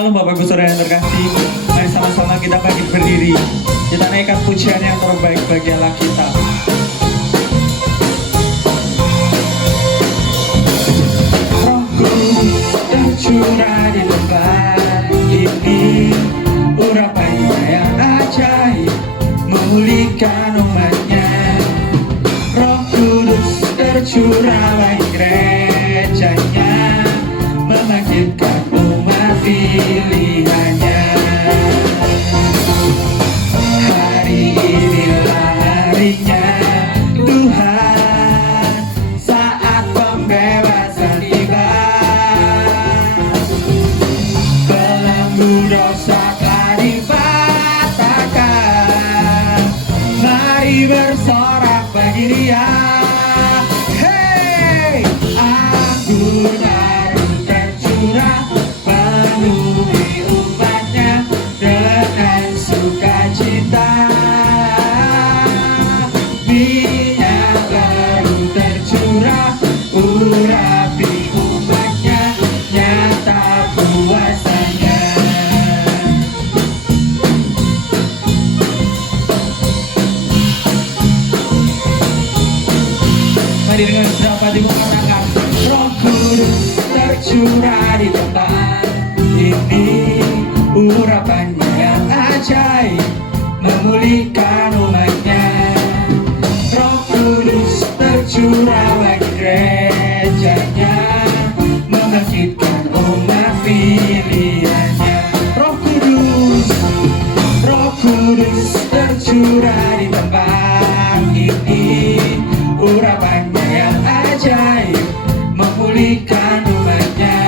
Shalom Bapak Ibu Saudara yang terkasih. Mari sama-sama kita bangkit berdiri. Kita naikkan pujian yang terbaik bagi Allah kita. Roh Kudus tercurah di tempat ini, urapannya yang ajaib memulihkan umatnya. Roh Kudus tercurah bagi gerejanya, membangkitkan umat pilihannya. Hari inilah harinya Tuhan, saat pembebasan tiba. Belenggu dosa telah dipatahkan, mari bersorak bagi Dia. Hey, anggur baru tercurah penuhi umatnya dengan sukacita. Minyak baru tercurah urapi umatnya, nyata kuasanya. Mari dengan sedapat dimengatakan, Roh Kudus tercurah di tempat ini, urapannya yang ajaib memulihkan umatnya. Roh Kudus tercurah bagi gerejanya, membangkitkan umat pilihannya. Roh Kudus tercurah di tempat ini, urapannya yang ajaib memulihkan umatnya.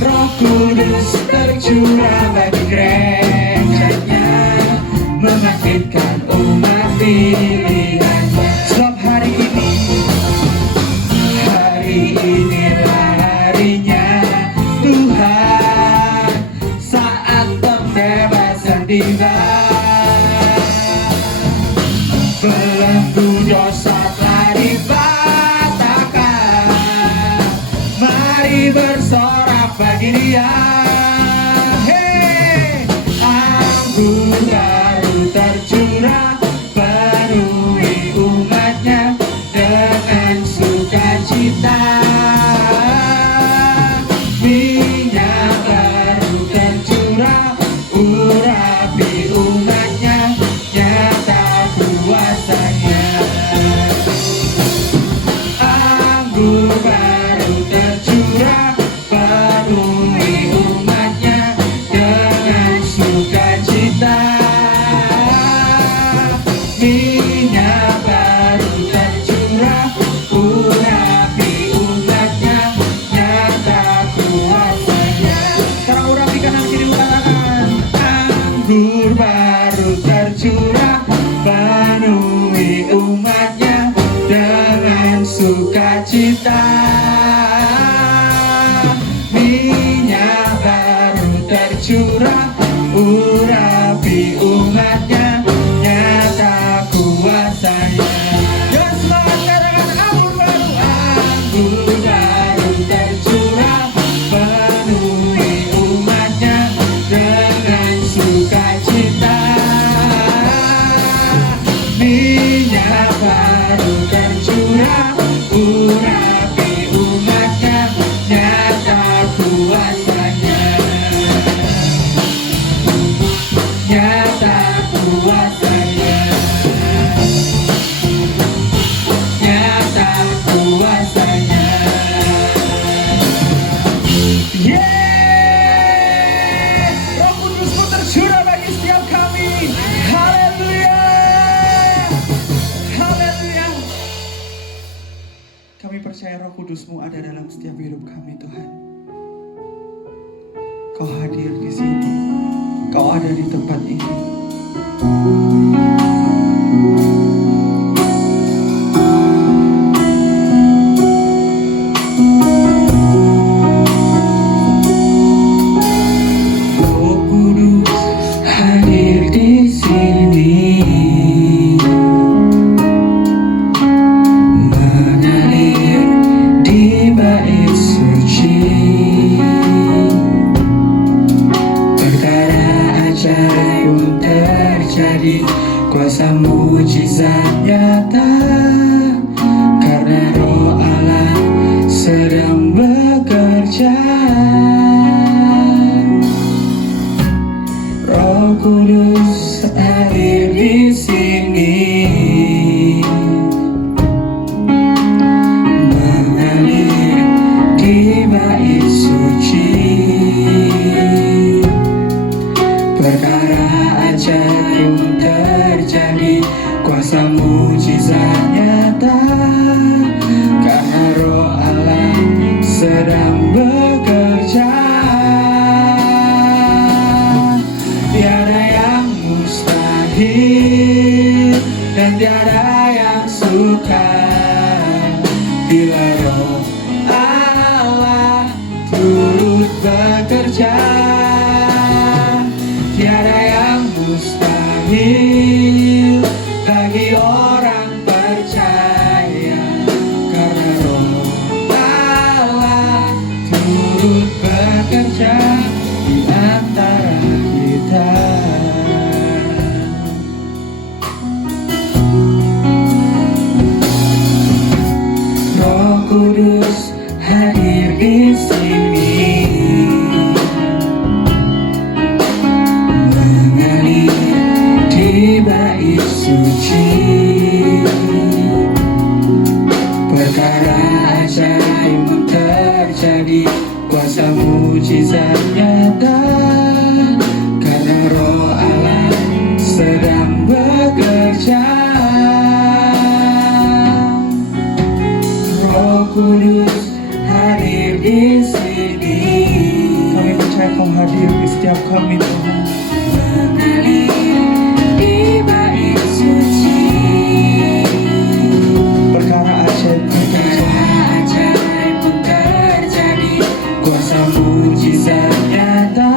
Roh Kudus tercurah bagi gerejanya, membangkitkan umat pilihannya. Sebab hari inilah harinya Tuhan, saat pembebasan tiba. Belenggu dosa telah dipatahkan, mari bersorak bagi Dia. Hey, anggur baru tercurah penuhi umatnya dengan sukacita. Minyak baru tercurah urapi umatnya, nyata kuasanya. Anggur baru tercurah penuhi umatnya dengan sukacita. Minyak baru tercurah urapi umatnya, nyata kuasanya. Sekarang urapi kanan kiri mengatakan, anggur baru tercurah penuhi umatnya dengan sukacita. Minyak baru tercurah urapi umatnya, nyata kuasanya. Dan semangat katakan, anggur baru tercurah penuhi umatnya dengan sukacita. Minyak baru tercurah urapi umatnya, nyata kuasanya. Nyata kuasanya. Nyata kuasanya. Yeah, Roh Kudusmu tercurah bagi setiap kami. Haleluya, haleluya. Kami percaya Roh Kudusmu ada dalam setiap hidup kami, Tuhan. Kau hadir di sini, Kau ada di tempat ini. Roh Kudus hadir di sini, mengalir di bait suci. nyata, karena Roh Allah sedang bekerja. Roh Kudus hadir di sini, mengalir di bait suci. Perkara ajaib terjadi, kuasa mujizat nyata, karena Roh Allah sedang bekerja. Tiada yang mustahil dan tiada yang sukar bila Roh Allah turut bekerja. Tiada yang mustahil bagi orang percaya, karena Roh Allah turut bekerja di antara kita. Roh Kudus hadir di sini, mengalir di bait suci. Perkara ajaib terjadi, kuasa mujizat nyata, karena Roh Allah sedang bekerja. Roh Kudus hadir di sini, kami percaya Kau hadir di setiap kami, Tuhan. Mengalir di bait suci. Perkara ajaib terjadi, kuasa mujizat nyata,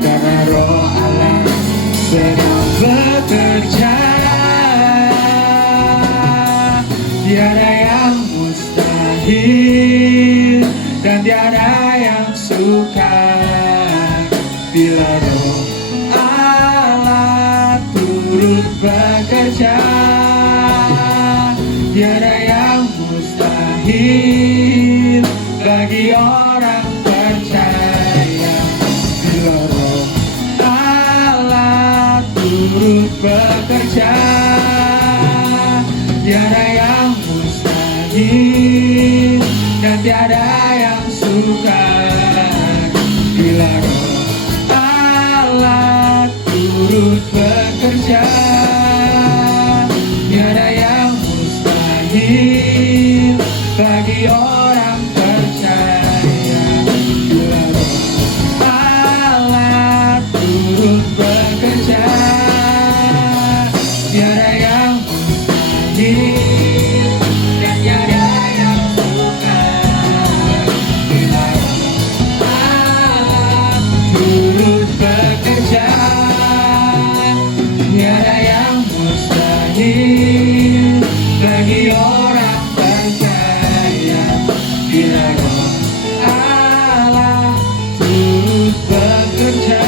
karena Roh Allah sedang bekerja. Tiada yang mustahil dan tiada yang sukar bila Roh Allah turut bekerja. Tiada yang mustahil bagi orang percaya, bila Roh Allah turut bekerja. Tiada yang mustahil dan tiada yang sukar bila Roh Allah turut bekerja. Tiada yang mustahil bagi orang percaya, bila Roh Allah turut bekerja. Tiada yang mustahil dan tiada yang sukar bila Roh Allah turut bekerja. Tiada yang mustahil bagi orang percaya, bila Roh Allah turut bekerja.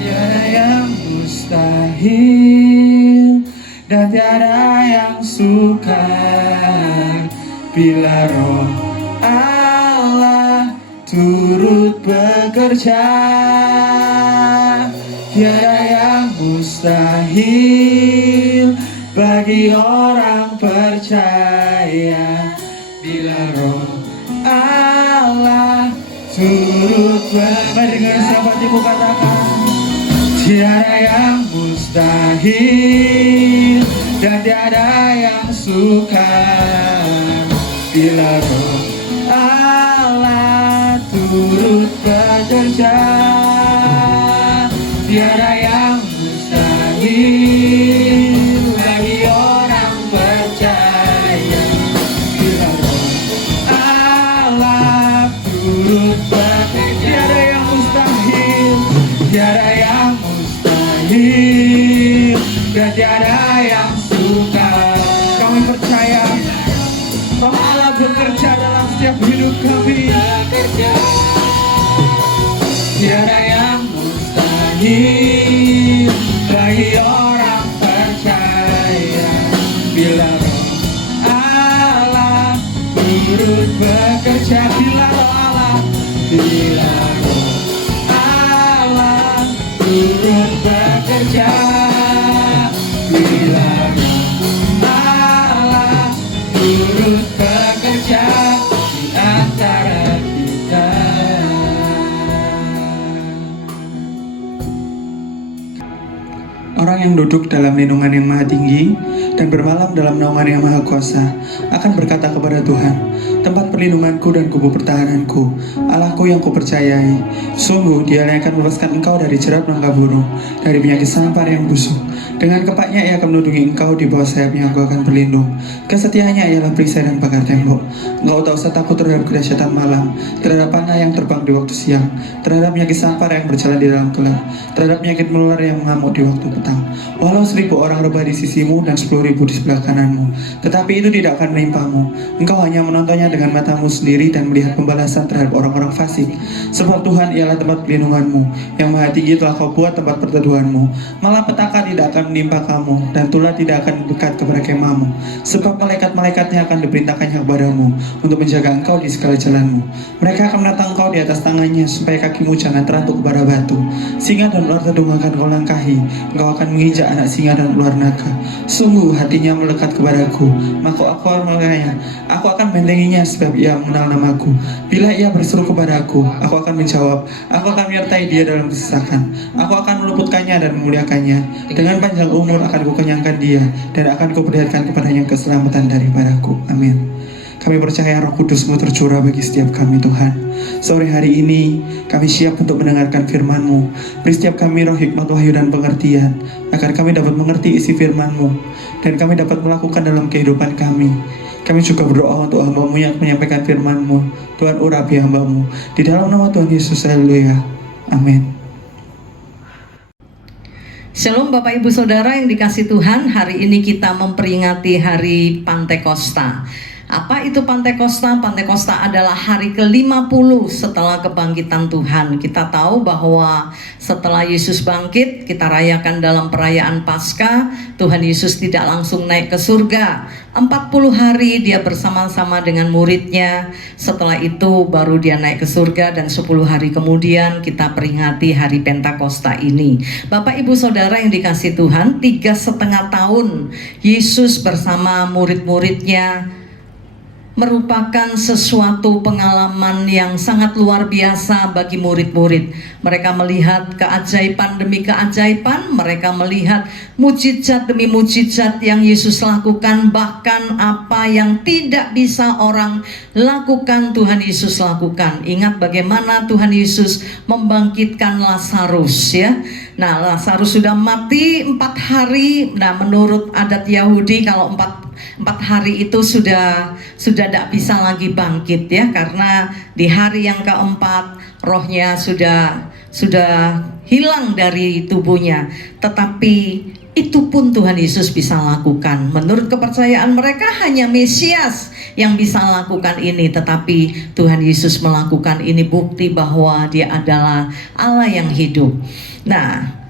Tiada yang mustahil dan tiada yang sukar bila Roh Allah turut bekerja. Tiada yang mustahil bagi orang percaya, bila Roh Allah turut bekerja. Mari dengan sahabat ibu katakan, tiada yang mustahil dan tiada yang sukar bila Roh Allah turut bekerja. Tiada yang mustahil bagi orang percaya, bila Roh Allah turut bekerja. Tiada yang mustahil, tiada yang mustahil dan tiada yang sukar. Kami percaya Roh Allah bekerja dalam setiap hidup kami. Tiada yang mustahil bekerja. Bila Roh Allah, bila Roh Allah turut bekerja, bila Roh Allah turut bekerja di antara kita. Orang yang duduk dalam lindungan yang maha tinggi dan bermalam dalam naungan yang maha kuasa akan berkata kepada Tuhan, tempat perlindunganku dan kubu pertahananku, Allahku yang kupercayai. Sungguh Dialah yang akan melepaskan engkau dari jerat nangka burung, dari penyakit sampar yang busuk. Dengan kepaknya Ia akan melindungi engkau, di bawah sayapnya Aku akan berlindung. Kesetiaannya ialah perisai dan pagar tembok. Engkau tak usah takut terhadap kedahsyatan malam, terhadap panah yang terbang di waktu siang, terhadap penyakit sampar yang berjalan di dalam gelap, terhadap penyakit menular yang mengamuk di waktu petang. Walau 1000 orang rebah di sisimu dan 10.000 di sebelah kananmu, tetapi itu tidak akan menimpamu. Engkau hanya menontonnya dengan matamu sendiri dan melihat pembalasan terhadap orang-orang fasik. Sebab Tuhan ialah tempat pelindunganmu, yang maha tinggi telah kau buat tempat perteduhanmu. Malapetaka tidak akan menimpa kamu, dan tulah tidak akan dekat kepada kemahmu. Sebab malaikat-malaikatnya akan diperintahkannya kepadamu untuk menjaga engkau di segala jalanmu. Mereka akan menatang engkau di atas tangannya, supaya kakimu jangan terantuk kepada batu. Singa dan ular tedung akan kau langkahi, engkau akan menginjak anak singa dan ular naga. Sungguh hatinya melekat kepadaku, maka aku akan melukainya. Aku akan membentenginya, sebab ia mengenal namaku. Bila ia berseru kepadaku, aku akan menjawab. Aku akan menyertai dia dalam kesesakan. Aku akan meluputkannya dan memuliakannya. Dengan panjang umur akan kukenyangkan dia, dan akan kuperlihatkan kepadanya keselamatan daripadaku. Amin. Kami percaya Roh Kudus-Mu tercurah bagi setiap kami, Tuhan. Sore hari ini kami siap untuk mendengarkan firman-Mu. Beri setiap kami roh hikmat, wahyu, dan pengertian, agar kami dapat mengerti isi firman-Mu, dan kami dapat melakukan dalam kehidupan kami. Kami juga berdoa untuk hamba-Mu yang menyampaikan firman-Mu. Tuhan urapi hamba-Mu. Di dalam nama Tuhan Yesus, haleluya. Amin. Shalom Bapak Ibu Saudara yang dikasihi Tuhan. Hari ini kita memperingati hari Pantekosta. Apa itu Pantekosta? Pantekosta adalah hari ke-50 setelah kebangkitan Tuhan. Kita tahu bahwa setelah Yesus bangkit, kita rayakan dalam perayaan Paskah. Tuhan Yesus tidak langsung naik ke surga. 40 hari dia bersama-sama dengan muridnya. Setelah itu baru dia naik ke surga, dan 10 hari kemudian kita peringati hari Pentakosta ini. Bapak Ibu Saudara yang dikasihi Tuhan, 3,5 tahun Yesus bersama murid-muridnya merupakan sesuatu pengalaman yang sangat luar biasa bagi murid-murid. Mereka melihat keajaiban demi keajaiban, mereka melihat mujizat demi mujizat yang Yesus lakukan, bahkan apa yang tidak bisa orang lakukan, Tuhan Yesus lakukan. Ingat bagaimana Tuhan Yesus membangkitkan Lazarus, ya. Nah, Lazarus sudah mati 4 hari. Nah, menurut adat Yahudi kalau 4 hari itu sudah tidak bisa lagi bangkit, ya, karena di hari yang keempat rohnya sudah hilang dari tubuhnya. Tetapi itu pun Tuhan Yesus bisa lakukan. Menurut kepercayaan mereka hanya Mesias yang bisa lakukan ini, tetapi Tuhan Yesus melakukan ini, bukti bahwa Dia adalah Allah yang hidup. Nah,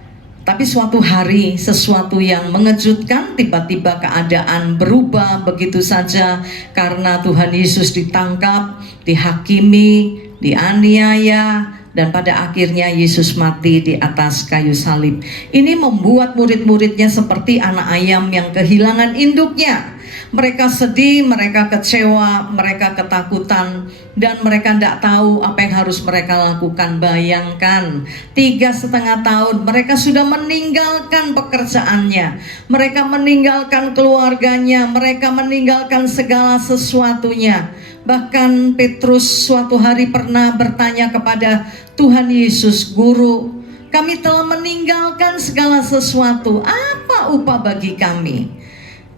tapi suatu hari sesuatu yang mengejutkan, tiba-tiba keadaan berubah begitu saja karena Tuhan Yesus ditangkap, dihakimi, dianiaya, dan pada akhirnya Yesus mati di atas kayu salib. Ini membuat murid-muridnya seperti anak ayam yang kehilangan induknya. Mereka sedih, mereka kecewa, mereka ketakutan, dan mereka tidak tahu apa yang harus mereka lakukan. Bayangkan, 3,5 tahun mereka sudah meninggalkan pekerjaannya, mereka meninggalkan keluarganya, mereka meninggalkan segala sesuatunya. Bahkan Petrus suatu hari pernah bertanya kepada Tuhan Yesus, "Guru, kami telah meninggalkan segala sesuatu, apa upah bagi kami?"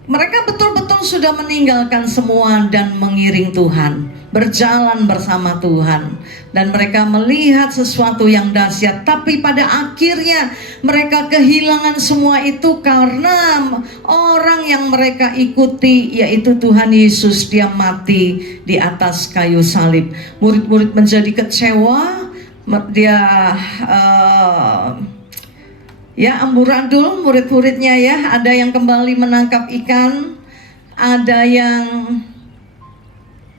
Mereka betul-betul sudah meninggalkan semua dan mengiring Tuhan, berjalan bersama Tuhan, dan mereka melihat sesuatu yang dahsyat. Tapi pada akhirnya mereka kehilangan semua itu karena orang yang mereka ikuti, yaitu Tuhan Yesus, Dia mati di atas kayu salib. Murid-murid menjadi kecewa, dia amburadul murid-muridnya, ya. Ada yang kembali menangkap ikan, ada yang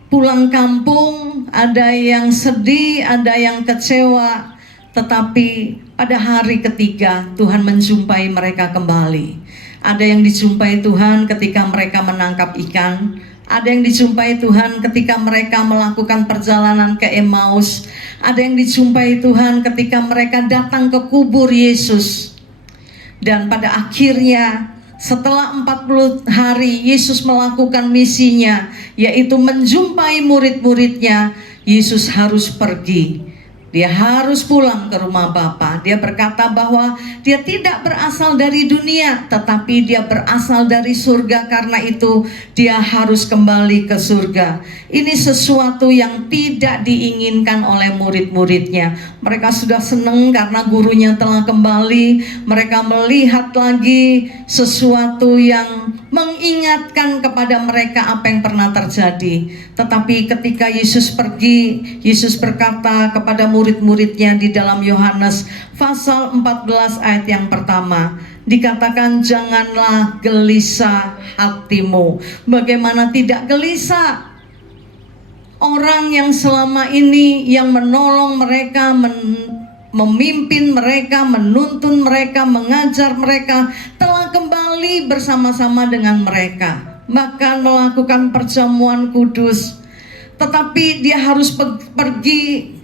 pulang kampung, ada yang sedih, ada yang kecewa. Tetapi pada hari ketiga Tuhan menjumpai mereka kembali. Ada yang dijumpai Tuhan ketika mereka menangkap ikan. Ada yang dijumpai Tuhan ketika mereka melakukan perjalanan ke Emmaus. Ada yang dijumpai Tuhan ketika mereka datang ke kubur Yesus. Dan pada akhirnya setelah 40 hari Yesus melakukan misinya, yaitu menjumpai murid-muridnya. Yesus harus pergi. Dia harus pulang ke rumah Bapa. Dia berkata bahwa dia tidak berasal dari dunia, tetapi dia berasal dari surga. Karena itu dia harus kembali ke surga. Ini sesuatu yang tidak diinginkan oleh murid-muridnya. Mereka sudah senang karena gurunya telah kembali. Mereka melihat lagi sesuatu yang mengingatkan kepada mereka apa yang pernah terjadi. Tetapi ketika Yesus pergi, Yesus berkata kepada murid-muridnya di dalam Yohanes pasal 14 ayat yang pertama, dikatakan janganlah gelisah hatimu. Bagaimana tidak gelisah? Orang yang selama ini yang menolong mereka, memimpin mereka, menuntun mereka, mengajar mereka, telah kembali bersama-sama dengan mereka, bahkan melakukan perjamuan kudus. Tetapi dia harus pergi.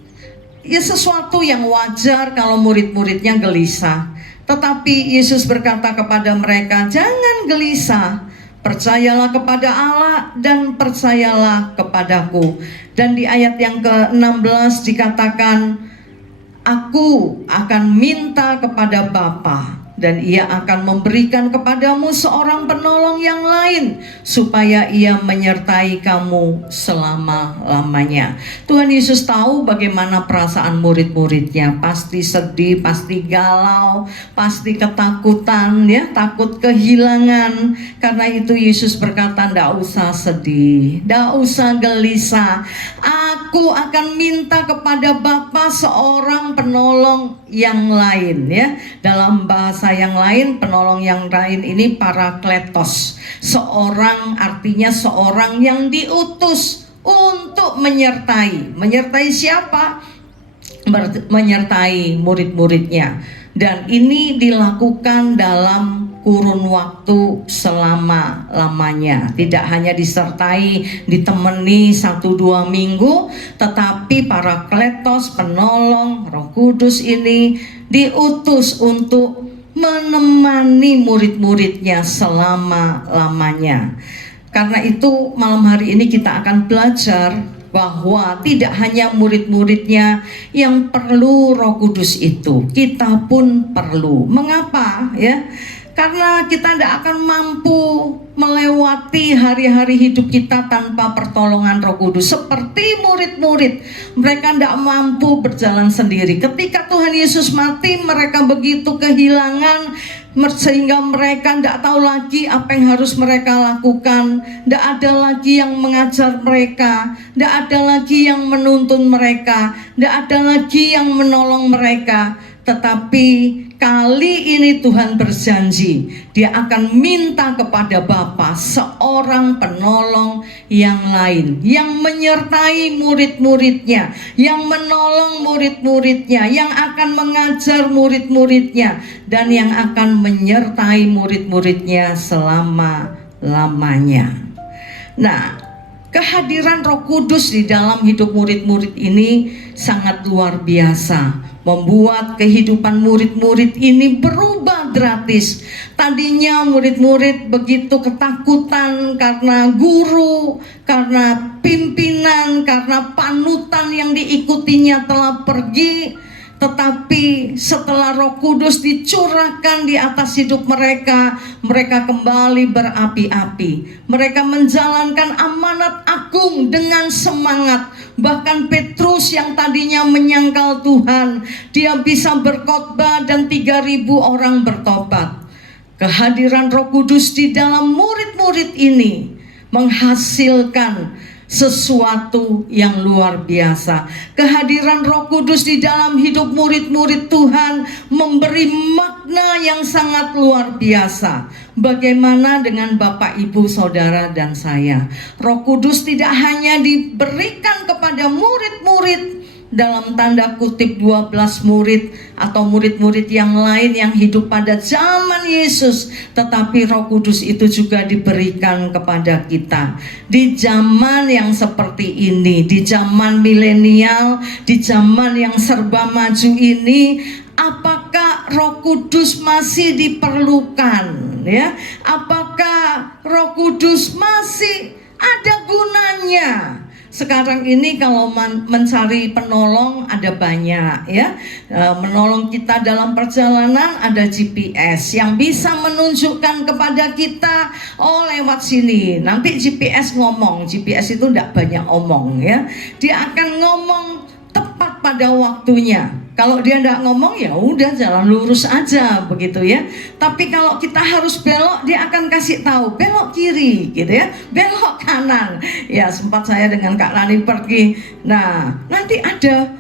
Ya, sesuatu yang wajar kalau murid-muridnya gelisah. Tetapi Yesus berkata kepada mereka, jangan gelisah, percayalah kepada Allah dan percayalah kepadaku. Dan di ayat yang ke-16 dikatakan, aku akan minta kepada Bapa dan ia akan memberikan kepadamu seorang penolong yang lain, supaya ia menyertai kamu selama-lamanya. Tuhan Yesus tahu bagaimana perasaan murid-muridnya. Pasti sedih, pasti galau, pasti ketakutan, ya, takut kehilangan. Karena itu Yesus berkata, tidak usah sedih, tidak usah gelisah. Aku akan minta kepada Bapa seorang penolong yang lain, ya. Dalam bahasa yang lain, penolong yang lain ini parakletos. Seorang, artinya seorang yang diutus untuk menyertai. Menyertai siapa? Menyertai murid-muridnya. Dan ini dilakukan dalam kurun waktu selama-lamanya. Tidak hanya disertai, ditemani 1-2 minggu, tetapi parakletos, penolong, Roh Kudus ini diutus untuk menemani murid-muridnya selama-lamanya. Karena itu malam hari ini kita akan belajar bahwa tidak hanya murid-muridnya yang perlu Roh Kudus itu, kita pun perlu. Mengapa, ya? Karena kita tidak akan mampu melewati hari-hari hidup kita tanpa pertolongan Roh Kudus. Seperti murid-murid, mereka tidak mampu berjalan sendiri. Ketika Tuhan Yesus mati, mereka begitu kehilangan, sehingga mereka tidak tahu lagi apa yang harus mereka lakukan. Tidak ada lagi yang mengajar mereka, tidak ada lagi yang menuntun mereka, tidak ada lagi yang menolong mereka. Tetapi kali ini Tuhan berjanji, dia akan minta kepada Bapa seorang penolong yang lain, yang menyertai murid-muridnya, yang menolong murid-muridnya, yang akan mengajar murid-muridnya, dan yang akan menyertai murid-muridnya selama-lamanya. Nah, kehadiran Roh Kudus di dalam hidup murid-murid ini sangat luar biasa, membuat kehidupan murid-murid ini berubah drastis. Tadinya murid-murid begitu ketakutan karena guru, karena pimpinan, karena panutan yang diikutinya telah pergi. Tetapi setelah Roh Kudus dicurahkan di atas hidup mereka, mereka kembali berapi-api. Mereka menjalankan amanat agung dengan semangat. Bahkan Petrus yang tadinya menyangkal Tuhan, dia bisa berkhotbah dan 3.000 orang bertobat. Kehadiran Roh Kudus di dalam murid-murid ini menghasilkan sesuatu yang luar biasa. Kehadiran Roh Kudus di dalam hidup murid-murid Tuhan memberi makna yang sangat luar biasa. Bagaimana dengan Bapak, Ibu, Saudara, dan saya? Roh Kudus tidak hanya diberikan kepada murid-murid dalam tanda kutip 12 murid atau murid-murid yang lain yang hidup pada zaman Yesus, tetapi Roh Kudus itu juga diberikan kepada kita di zaman yang seperti ini, di zaman milenial, di zaman yang serba maju ini. Apakah Roh Kudus masih diperlukan, ya? Apakah Roh Kudus masih ada gunanya? Sekarang ini kalau mencari penolong ada banyak, ya. Menolong kita dalam perjalanan ada GPS yang bisa menunjukkan kepada kita, oh lewat sini. Nanti GPS ngomong, GPS itu tidak banyak omong, ya. Dia akan ngomong tepat pada waktunya. Kalau dia tidak ngomong, ya udah jalan lurus aja begitu, ya. Tapi kalau kita harus belok, dia akan kasih tahu belok kiri gitu, ya, belok kanan. Ya, sempat saya dengan Kak Rani pergi. Nah, nanti ada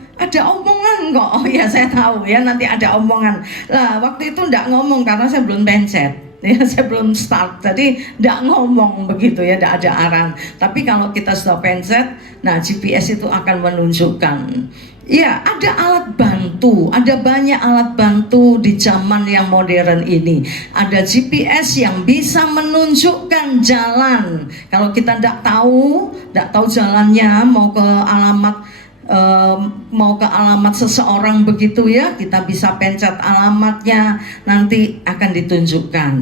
omongan kok. Oh ya, saya tahu, ya, nanti ada omongan. Lah, waktu itu tidak ngomong karena saya belum pencet. Ya, saya belum start, jadi tidak ngomong begitu, ya, tidak ada arahan. Tapi kalau kita sudah pencet, nah GPS itu akan menunjukkan. Ya, ada alat bantu, ada banyak alat bantu di zaman yang modern ini. Ada GPS yang bisa menunjukkan jalan. Kalau kita tidak tahu jalannya, mau ke alamat seseorang begitu, ya, kita bisa pencet alamatnya, nanti akan ditunjukkan.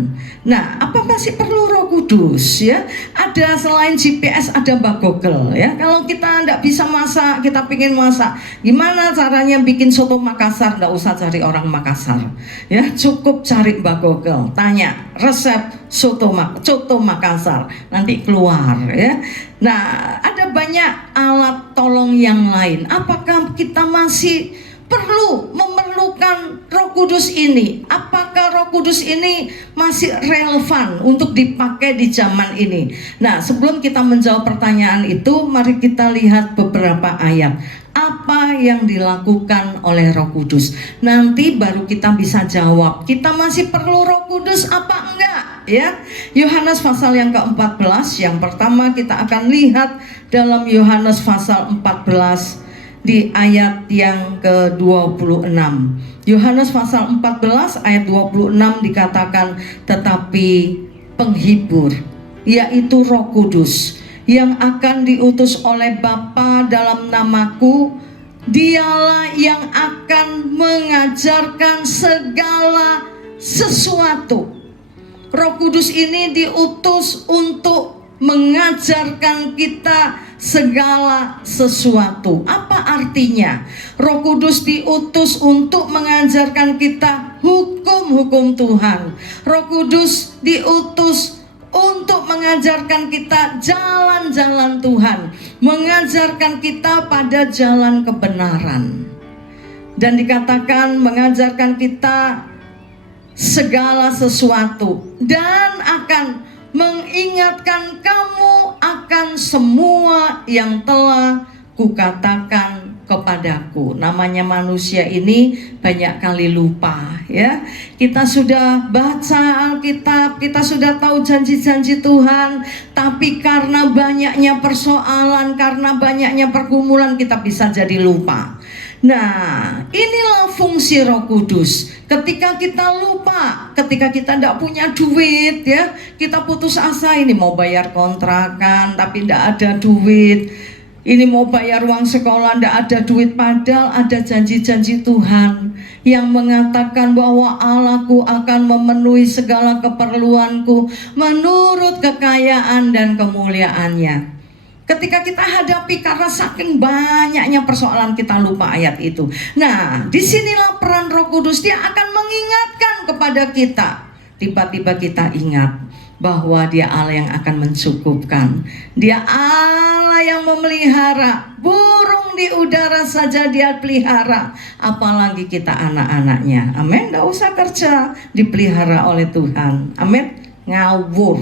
Nah, apa masih perlu Roh Kudus, ya? Ada selain GPS, ada Mbak Google, ya. Kalau kita tidak bisa masak, kita pingin masak, gimana caranya bikin soto Makassar? Tidak usah cari orang Makassar, ya, cukup cari Mbak Google, tanya resep soto Makassar, nanti keluar, ya. Nah, ada banyak alat tolong yang lain. Apakah kita masih memerlukan Roh Kudus ini? Apakah Roh Kudus ini masih relevan untuk dipakai di zaman ini? Nah, sebelum kita menjawab pertanyaan itu, mari kita lihat beberapa ayat. Apa yang dilakukan oleh Roh Kudus? Nanti baru kita bisa jawab, kita masih perlu Roh Kudus apa enggak, ya? Yohanes pasal yang ke-14, yang pertama kita akan lihat dalam Yohanes pasal 14 di ayat yang ke-26. Yohanes pasal 14 ayat 26 dikatakan, tetapi penghibur, yaitu Roh Kudus, yang akan diutus oleh Bapa dalam namaku, dialah yang akan mengajarkan segala sesuatu. Roh Kudus ini diutus untuk mengajarkan kita segala sesuatu. Apa artinya? Roh Kudus diutus untuk mengajarkan kita hukum-hukum Tuhan. Roh Kudus diutus untuk mengajarkan kita jalan-jalan Tuhan, mengajarkan kita pada jalan kebenaran. Dan dikatakan mengajarkan kita segala sesuatu dan akan mengingatkan kamu akan semua yang telah kukatakan kepadaku. Namanya manusia ini banyak kali lupa, ya. Kita sudah baca Alkitab, kita sudah tahu janji-janji Tuhan, tapi karena banyaknya persoalan, karena banyaknya pergumulan, kita bisa jadi lupa. Nah, inilah fungsi Roh Kudus. Ketika kita lupa, ketika kita tidak punya duit, ya, kita putus asa, ini mau bayar kontrakan tapi tidak ada duit, ini mau bayar uang sekolah tidak ada duit, padahal ada janji-janji Tuhan yang mengatakan bahwa Allahku akan memenuhi segala keperluanku menurut kekayaan dan kemuliaannya. Ketika kita hadapi karena saking banyaknya persoalan, kita lupa ayat itu. Nah, disinilah peran Roh Kudus. Dia akan mengingatkan kepada kita. Tiba-tiba kita ingat bahwa Dia Allah yang akan mencukupkan. Dia Allah yang memelihara. Burung di udara saja Dia pelihara, apalagi kita anak-anaknya. Amin. Tidak usah kerja, dipelihara oleh Tuhan. Amin. Ngawur,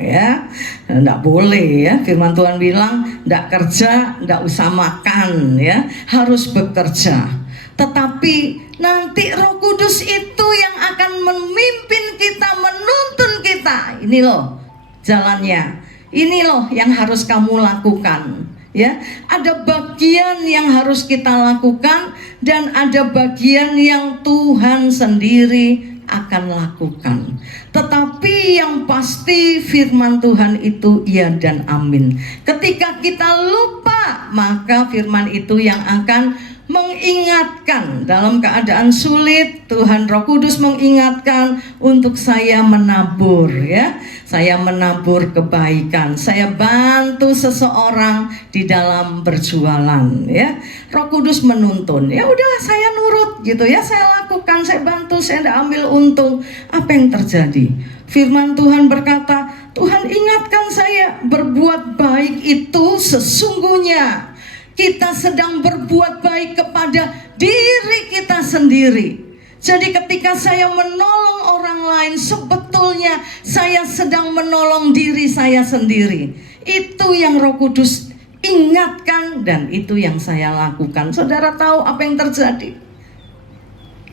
ya. Enggak boleh ya. Firman Tuhan bilang enggak kerja, enggak usah makan ya, harus bekerja. Tetapi nanti Roh Kudus itu yang akan memimpin kita, menuntun kita. Ini loh jalannya. Ini loh yang harus kamu lakukan. Ya, ada bagian yang harus kita lakukan dan ada bagian yang Tuhan sendiri akan lakukan. Tetapi yang pasti firman Tuhan itu ya dan amin. Ketika kita lupa, maka firman itu yang akan mengingatkan. Dalam keadaan sulit, Tuhan Roh Kudus mengingatkan untuk saya menabur ya. Saya menabur kebaikan. Saya bantu seseorang di dalam berjualan ya. Roh Kudus menuntun. Ya udahlah saya nurut gitu ya. Saya lakukan, saya bantu, saya tidak ambil untung. Apa yang terjadi? Firman Tuhan berkata, Tuhan ingatkan saya, berbuat baik itu sesungguhnya kita sedang berbuat baik kepada diri kita sendiri. Jadi ketika saya menolong orang lain, sebetulnya saya sedang menolong diri saya sendiri. Itu yang Roh Kudus ingatkan dan itu yang saya lakukan. Saudara tahu apa yang terjadi?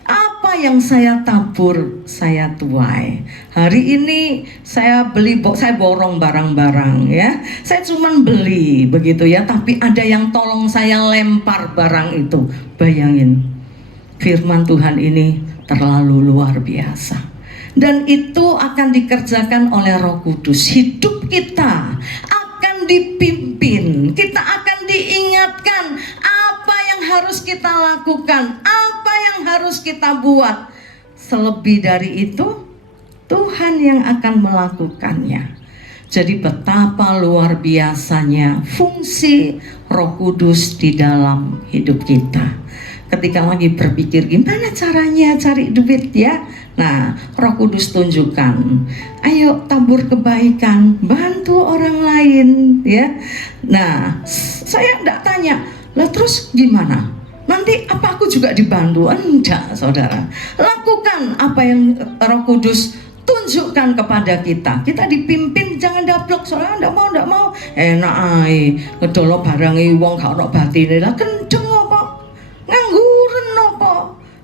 Apa yang saya tabur, saya tuai. Hari ini saya borong barang-barang ya. Saya cuma beli begitu ya, tapi ada yang tolong saya lempar barang itu. Bayangin. Firman Tuhan ini terlalu luar biasa. Dan itu akan dikerjakan oleh Roh Kudus. Hidup kita akan dipimpin. Kita akan diingatkan apa yang harus kita lakukan, apa yang harus kita buat. Selebih dari itu, Tuhan yang akan melakukannya. Jadi betapa luar biasanya fungsi Roh Kudus di dalam hidup kita. Ketika lagi berpikir gimana caranya cari duit ya, nah Roh Kudus tunjukkan, ayo tabur kebaikan, bantu orang lain ya. Nah saya enggak tanya, lah terus gimana? Nanti apa aku juga dibantu? Enggak saudara, lakukan apa yang Roh Kudus tunjukkan kepada kita. Kita dipimpin, jangan dablok, soalnya enggak mau enak ae ngedolo barangi wong gak ono batine lah, kenceng apa ngangguren apa.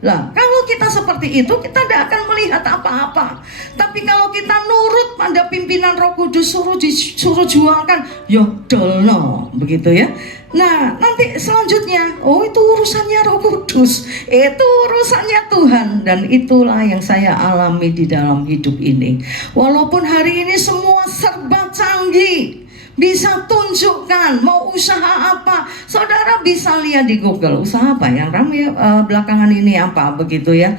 Lah kalau kita seperti itu, kita tidak akan melihat apa-apa. Tapi kalau kita nurut pada pimpinan Roh Kudus, suruh jualkan, yo dolno begitu ya. Nah nanti selanjutnya, oh itu urusannya Roh Kudus, itu urusannya Tuhan. Dan itulah yang saya alami di dalam hidup ini. Walaupun hari ini semua serba canggih, bisa tunjukkan mau usaha apa, saudara bisa lihat di Google usaha apa yang ramai belakangan ini apa begitu ya.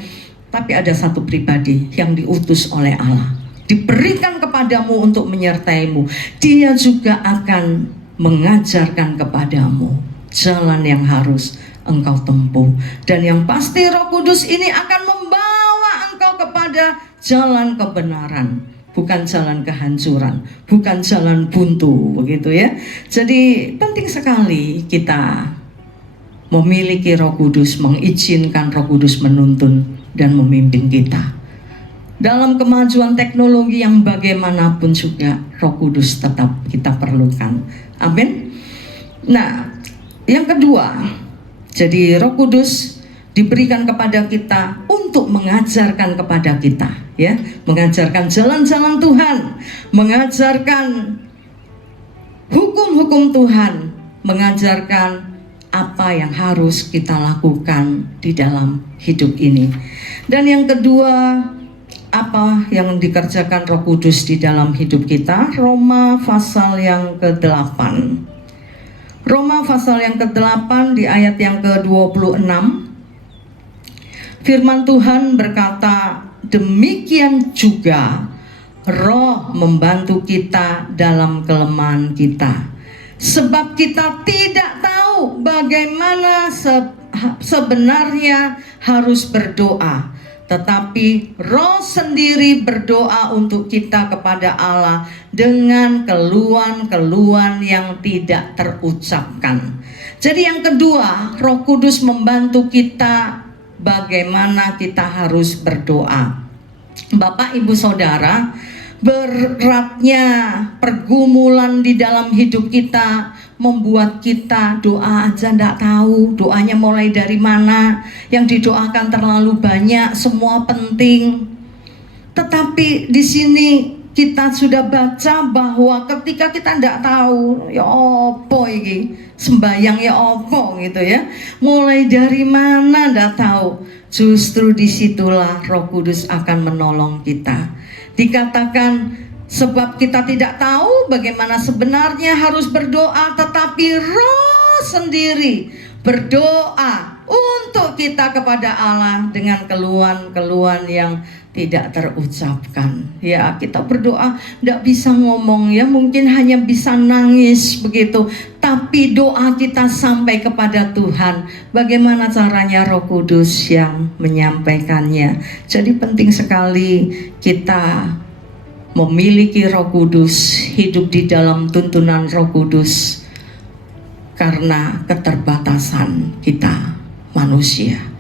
Tapi ada satu pribadi yang diutus oleh Allah, diberikan kepadamu untuk menyertaimu. Dia juga akan mengajarkan kepadamu jalan yang harus engkau tempuh. Dan yang pasti Roh Kudus ini akan membawa engkau kepada jalan kebenaran, bukan jalan kehancuran, bukan jalan buntu begitu ya. Jadi penting sekali kita memiliki Roh Kudus, mengizinkan Roh Kudus menuntun dan memimpin kita. Dalam kemajuan teknologi yang bagaimanapun juga Roh Kudus tetap kita perlukan. Amin. Nah, yang kedua, jadi Roh Kudus diberikan kepada kita untuk mengajarkan kepada kita ya, mengajarkan jalan-jalan Tuhan, mengajarkan hukum-hukum Tuhan, mengajarkan apa yang harus kita lakukan di dalam hidup ini. Dan yang kedua, apa yang dikerjakan Roh Kudus di dalam hidup kita? Roma pasal yang ke-8. Roma pasal yang ke-8 di ayat yang ke-26. Firman Tuhan berkata, demikian juga Roh membantu kita dalam kelemahan kita. Sebab kita tidak tahu bagaimana sebenarnya harus berdoa, tetapi Roh sendiri berdoa untuk kita kepada Allah dengan keluhan-keluhan yang tidak terucapkan. Jadi yang kedua, Roh Kudus membantu kita bagaimana kita harus berdoa. Bapak, Ibu, Saudara, beratnya pergumulan di dalam hidup kita membuat kita doa aja ndak tahu doanya mulai dari mana, yang didoakan terlalu banyak, semua penting. Tetapi di sini kita sudah baca bahwa ketika kita ndak tahu ya opo iki sembayang ya opo gitu ya, mulai dari mana ndak tahu, justru disitulah Roh Kudus akan menolong kita. Dikatakan sebab kita tidak tahu bagaimana sebenarnya harus berdoa, tetapi Roh sendiri berdoa untuk kita kepada Allah dengan keluhan-keluhan yang tidak terucapkan. Ya, kita berdoa tidak bisa ngomong ya, mungkin hanya bisa nangis begitu, tapi doa kita sampai kepada Tuhan. Bagaimana caranya? Roh Kudus yang menyampaikannya. Jadi penting sekali kita memiliki Roh Kudus, hidup di dalam tuntunan Roh Kudus, karena keterbatasan kita manusia.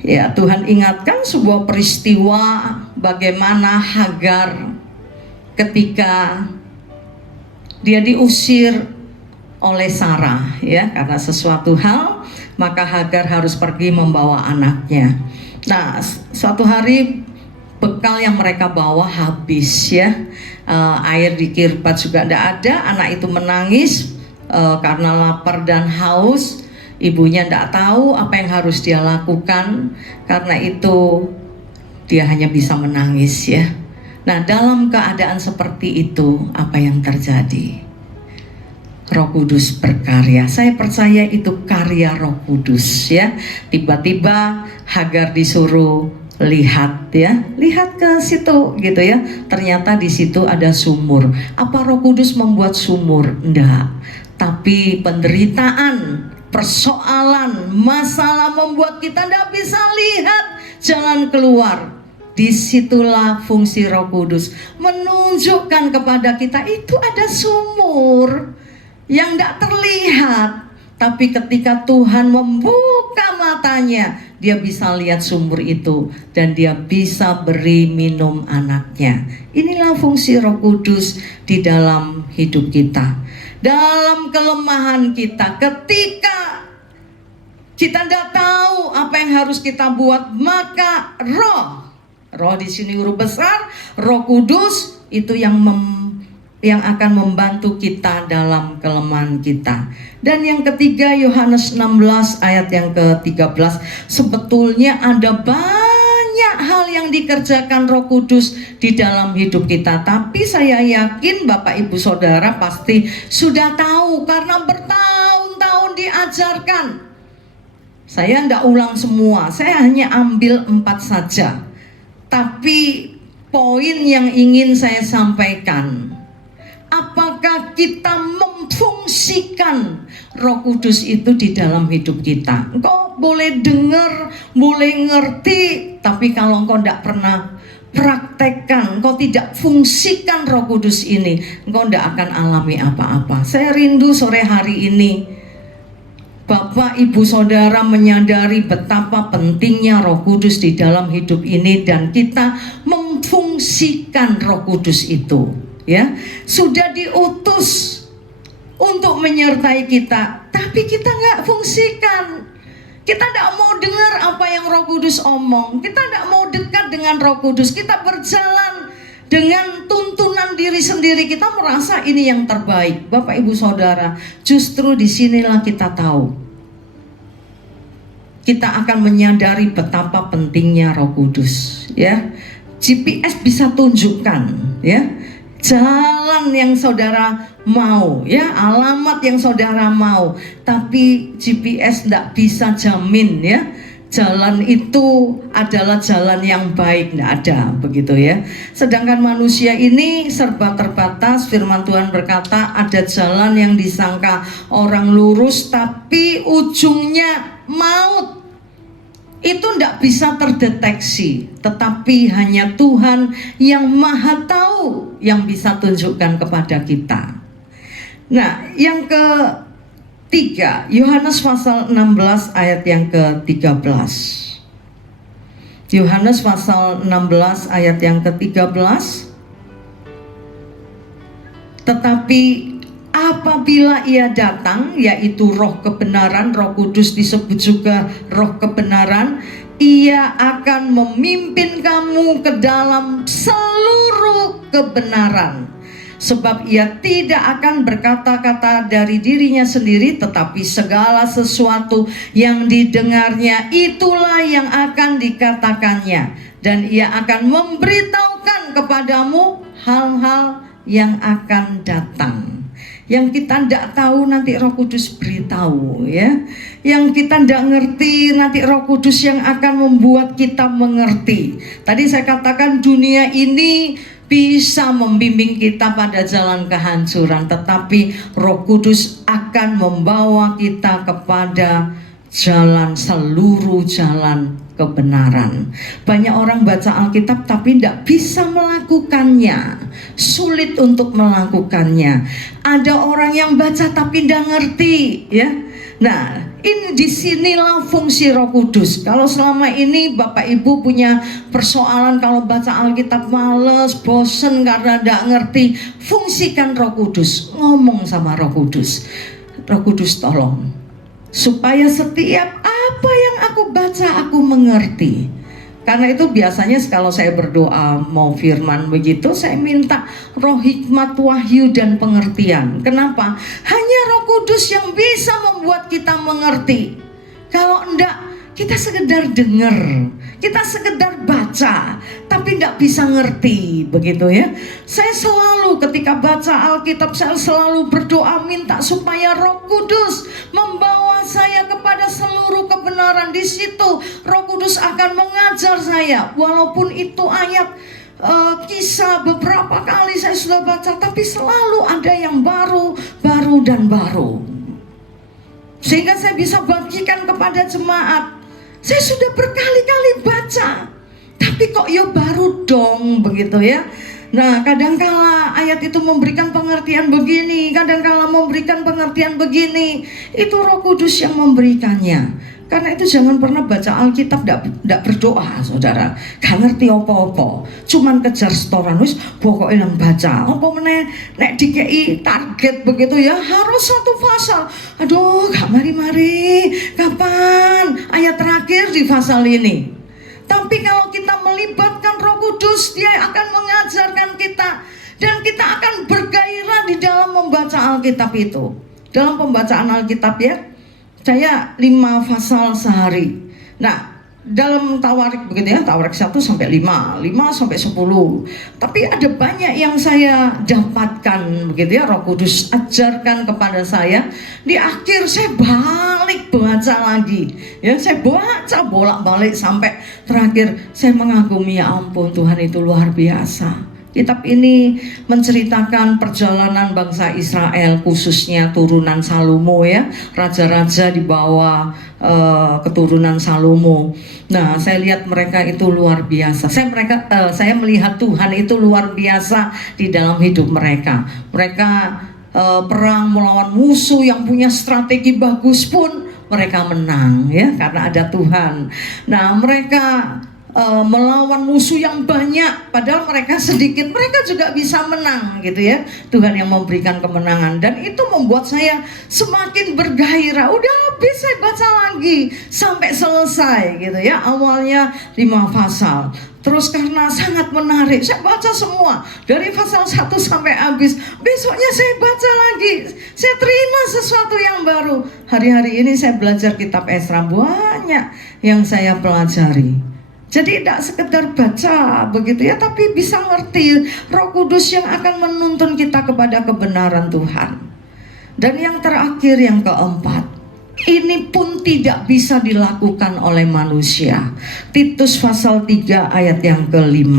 Ya, Tuhan ingatkan sebuah peristiwa bagaimana Hagar ketika dia diusir oleh Sarah ya, karena sesuatu hal, maka Hagar harus pergi membawa anaknya. Nah, suatu hari bekal yang mereka bawa habis ya, air di Kirbat juga tidak ada, anak itu menangis karena lapar dan haus. Ibunya tidak tahu apa yang harus dia lakukan, karena itu dia hanya bisa menangis ya. Nah, dalam keadaan seperti itu apa yang terjadi? Roh Kudus berkarya. Saya percaya itu karya Roh Kudus ya. Tiba-tiba Hagar disuruh lihat ya, lihat ke situ gitu ya. Ternyata di situ ada sumur. Apa Roh Kudus membuat sumur? Enggak. Tapi penderitaan, persoalan, masalah membuat kita tidak bisa lihat jalan keluar. Disitulah fungsi Roh Kudus menunjukkan kepada kita itu ada sumur yang tidak terlihat, tapi ketika Tuhan membuka matanya, dia bisa lihat sumur itu dan dia bisa beri minum anaknya. Inilah fungsi Roh Kudus di dalam hidup kita. Dalam kelemahan kita, ketika kita tidak tahu apa yang harus kita buat, maka Roh di sini huruf besar, Roh Kudus itu yang akan membantu kita dalam kelemahan kita. Dan yang ketiga, Yohanes 16 ayat yang ke-13, sebetulnya ada banyak hal yang dikerjakan Roh Kudus di dalam hidup kita, tapi saya yakin Bapak Ibu Saudara pasti sudah tahu karena bertahun-tahun diajarkan. Saya tidak ulang semua, saya hanya ambil 4 saja. Tapi poin yang ingin saya sampaikan, apakah kita memfungsikan Roh Kudus itu di dalam hidup kita? Engkau boleh dengar, boleh ngerti, tapi kalau engkau tidak pernah praktekkan, engkau tidak fungsikan Roh Kudus ini, engkau tidak akan alami apa-apa. Saya rindu sore hari ini Bapak Ibu Saudara menyadari betapa pentingnya Roh Kudus di dalam hidup ini, dan kita memfungsikan Roh Kudus itu. Ya, sudah diutus untuk menyertai kita, tapi kita nggak fungsikan. Kita tidak mau dengar apa yang Roh Kudus omong. Kita tidak mau dekat dengan Roh Kudus. Kita berjalan dengan tuntunan diri sendiri. Kita merasa ini yang terbaik. Bapak Ibu Saudara, justru disinilah kita tahu, kita akan menyadari betapa pentingnya Roh Kudus. Ya, GPS bisa tunjukkan ya jalan yang saudara mau ya, alamat yang saudara mau, tapi GPS tidak bisa jamin ya jalan itu adalah jalan yang baik, tidak ada begitu ya. Sedangkan manusia ini serba terbatas. Firman Tuhan berkata ada jalan yang disangka orang lurus tapi ujungnya maut. Itu tidak bisa terdeteksi, tetapi hanya Tuhan yang Maha Tahu yang bisa tunjukkan kepada kita. Nah, yang ketiga, Yohanes pasal 16 ayat yang ke-13. Yohanes pasal 16 ayat yang ke-13. Tetapi apabila ia datang, yaitu roh kebenaran, Roh Kudus disebut juga roh kebenaran, ia akan memimpin kamu ke dalam seluruh kebenaran. Sebab ia tidak akan berkata-kata dari dirinya sendiri, tetapi segala sesuatu yang didengarnya itulah yang akan dikatakannya. Dan ia akan memberitahukan kepadamu hal-hal yang akan datang. Yang kita tidak tahu nanti Roh Kudus beritahu, ya. Yang kita tidak ngerti nanti Roh Kudus yang akan membuat kita mengerti. Tadi saya katakan dunia ini bisa membimbing kita pada jalan kehancuran, tetapi Roh Kudus akan membawa kita kepada jalan, seluruh jalan kebenaran. Banyak orang baca Alkitab tapi tidak bisa melakukannya, sulit untuk melakukannya. Ada orang yang baca tapi tidak ngerti, ya. Nah, ini disinilah fungsi Roh Kudus. Kalau selama ini Bapak Ibu punya persoalan kalau baca Alkitab males, bosen karena tidak ngerti, fungsikan Roh Kudus, ngomong sama Roh Kudus. Roh Kudus tolong, supaya setiap apa yang aku baca aku mengerti. Karena itu biasanya kalau saya berdoa mau firman begitu, saya minta roh hikmat, wahyu, dan pengertian. Kenapa? Hanya Roh Kudus yang bisa membuat kita mengerti. Kalau enggak, kita sekedar dengar, kita sekedar baca, tapi tidak bisa ngerti, begitu ya. Saya selalu ketika baca Alkitab, saya selalu berdoa minta supaya Roh Kudus membawa saya kepada seluruh kebenaran. Di situ Roh Kudus akan mengajar saya, walaupun itu ayat Kisah beberapa kali saya sudah baca, tapi selalu ada yang baru dan baru, sehingga saya bisa bagikan kepada jemaat. Saya sudah berkali-kali baca, tapi kok ya baru dong, begitu ya. Nah, kadangkala ayat itu memberikan pengertian begini, kadangkala memberikan pengertian begini. Itu Roh Kudus yang memberikannya. Karena itu jangan pernah baca Alkitab tidak berdoa, saudara. Gak ngerti apa-apa, cuman kejar setoran, wis pokoknya yang baca. Apa meneh nek dikei target begitu ya, harus satu pasal. Aduh, gak mari-mari. Kapan ayat terakhir di pasal ini? Tapi kalau kita melibatkan Roh Kudus, Dia akan mengajarkan kita, dan kita akan bergairah di dalam membaca Alkitab itu. Dalam pembacaan Alkitab ya, saya 5 pasal sehari. Nah, dalam tawarik begitu ya, tawarik 1 sampai 5 sampai 10. Tapi ada banyak yang saya dapatkan begitu ya, Roh Kudus ajarkan kepada saya. Di akhir saya balik baca lagi. Ya, saya baca bolak-balik sampai terakhir saya mengagumi, ya ampun, Tuhan itu luar biasa. Kitab ini menceritakan perjalanan bangsa Israel, khususnya turunan Salomo ya, raja-raja di bawah keturunan Salomo. Nah, saya lihat mereka itu luar biasa. Saya melihat Tuhan itu luar biasa di dalam hidup mereka. Mereka perang melawan musuh yang punya strategi bagus pun mereka menang ya, karena ada Tuhan. Nah, mereka melawan musuh yang banyak, padahal mereka sedikit, mereka juga bisa menang gitu ya. Tuhan yang memberikan kemenangan, dan itu membuat saya semakin bergairah. Udah habis saya baca lagi sampai selesai gitu ya. Awalnya 5 pasal, terus karena sangat menarik saya baca semua dari pasal 1 sampai habis. Besoknya saya baca lagi, saya terima sesuatu yang baru. Hari-hari ini saya belajar kitab Esra, banyak yang saya pelajari. Jadi tidak sekedar baca begitu ya, tapi bisa ngerti. Roh Kudus yang akan menuntun kita kepada kebenaran Tuhan. Dan yang terakhir, yang keempat, ini pun tidak bisa dilakukan oleh manusia. Titus pasal 3 ayat yang ke-5.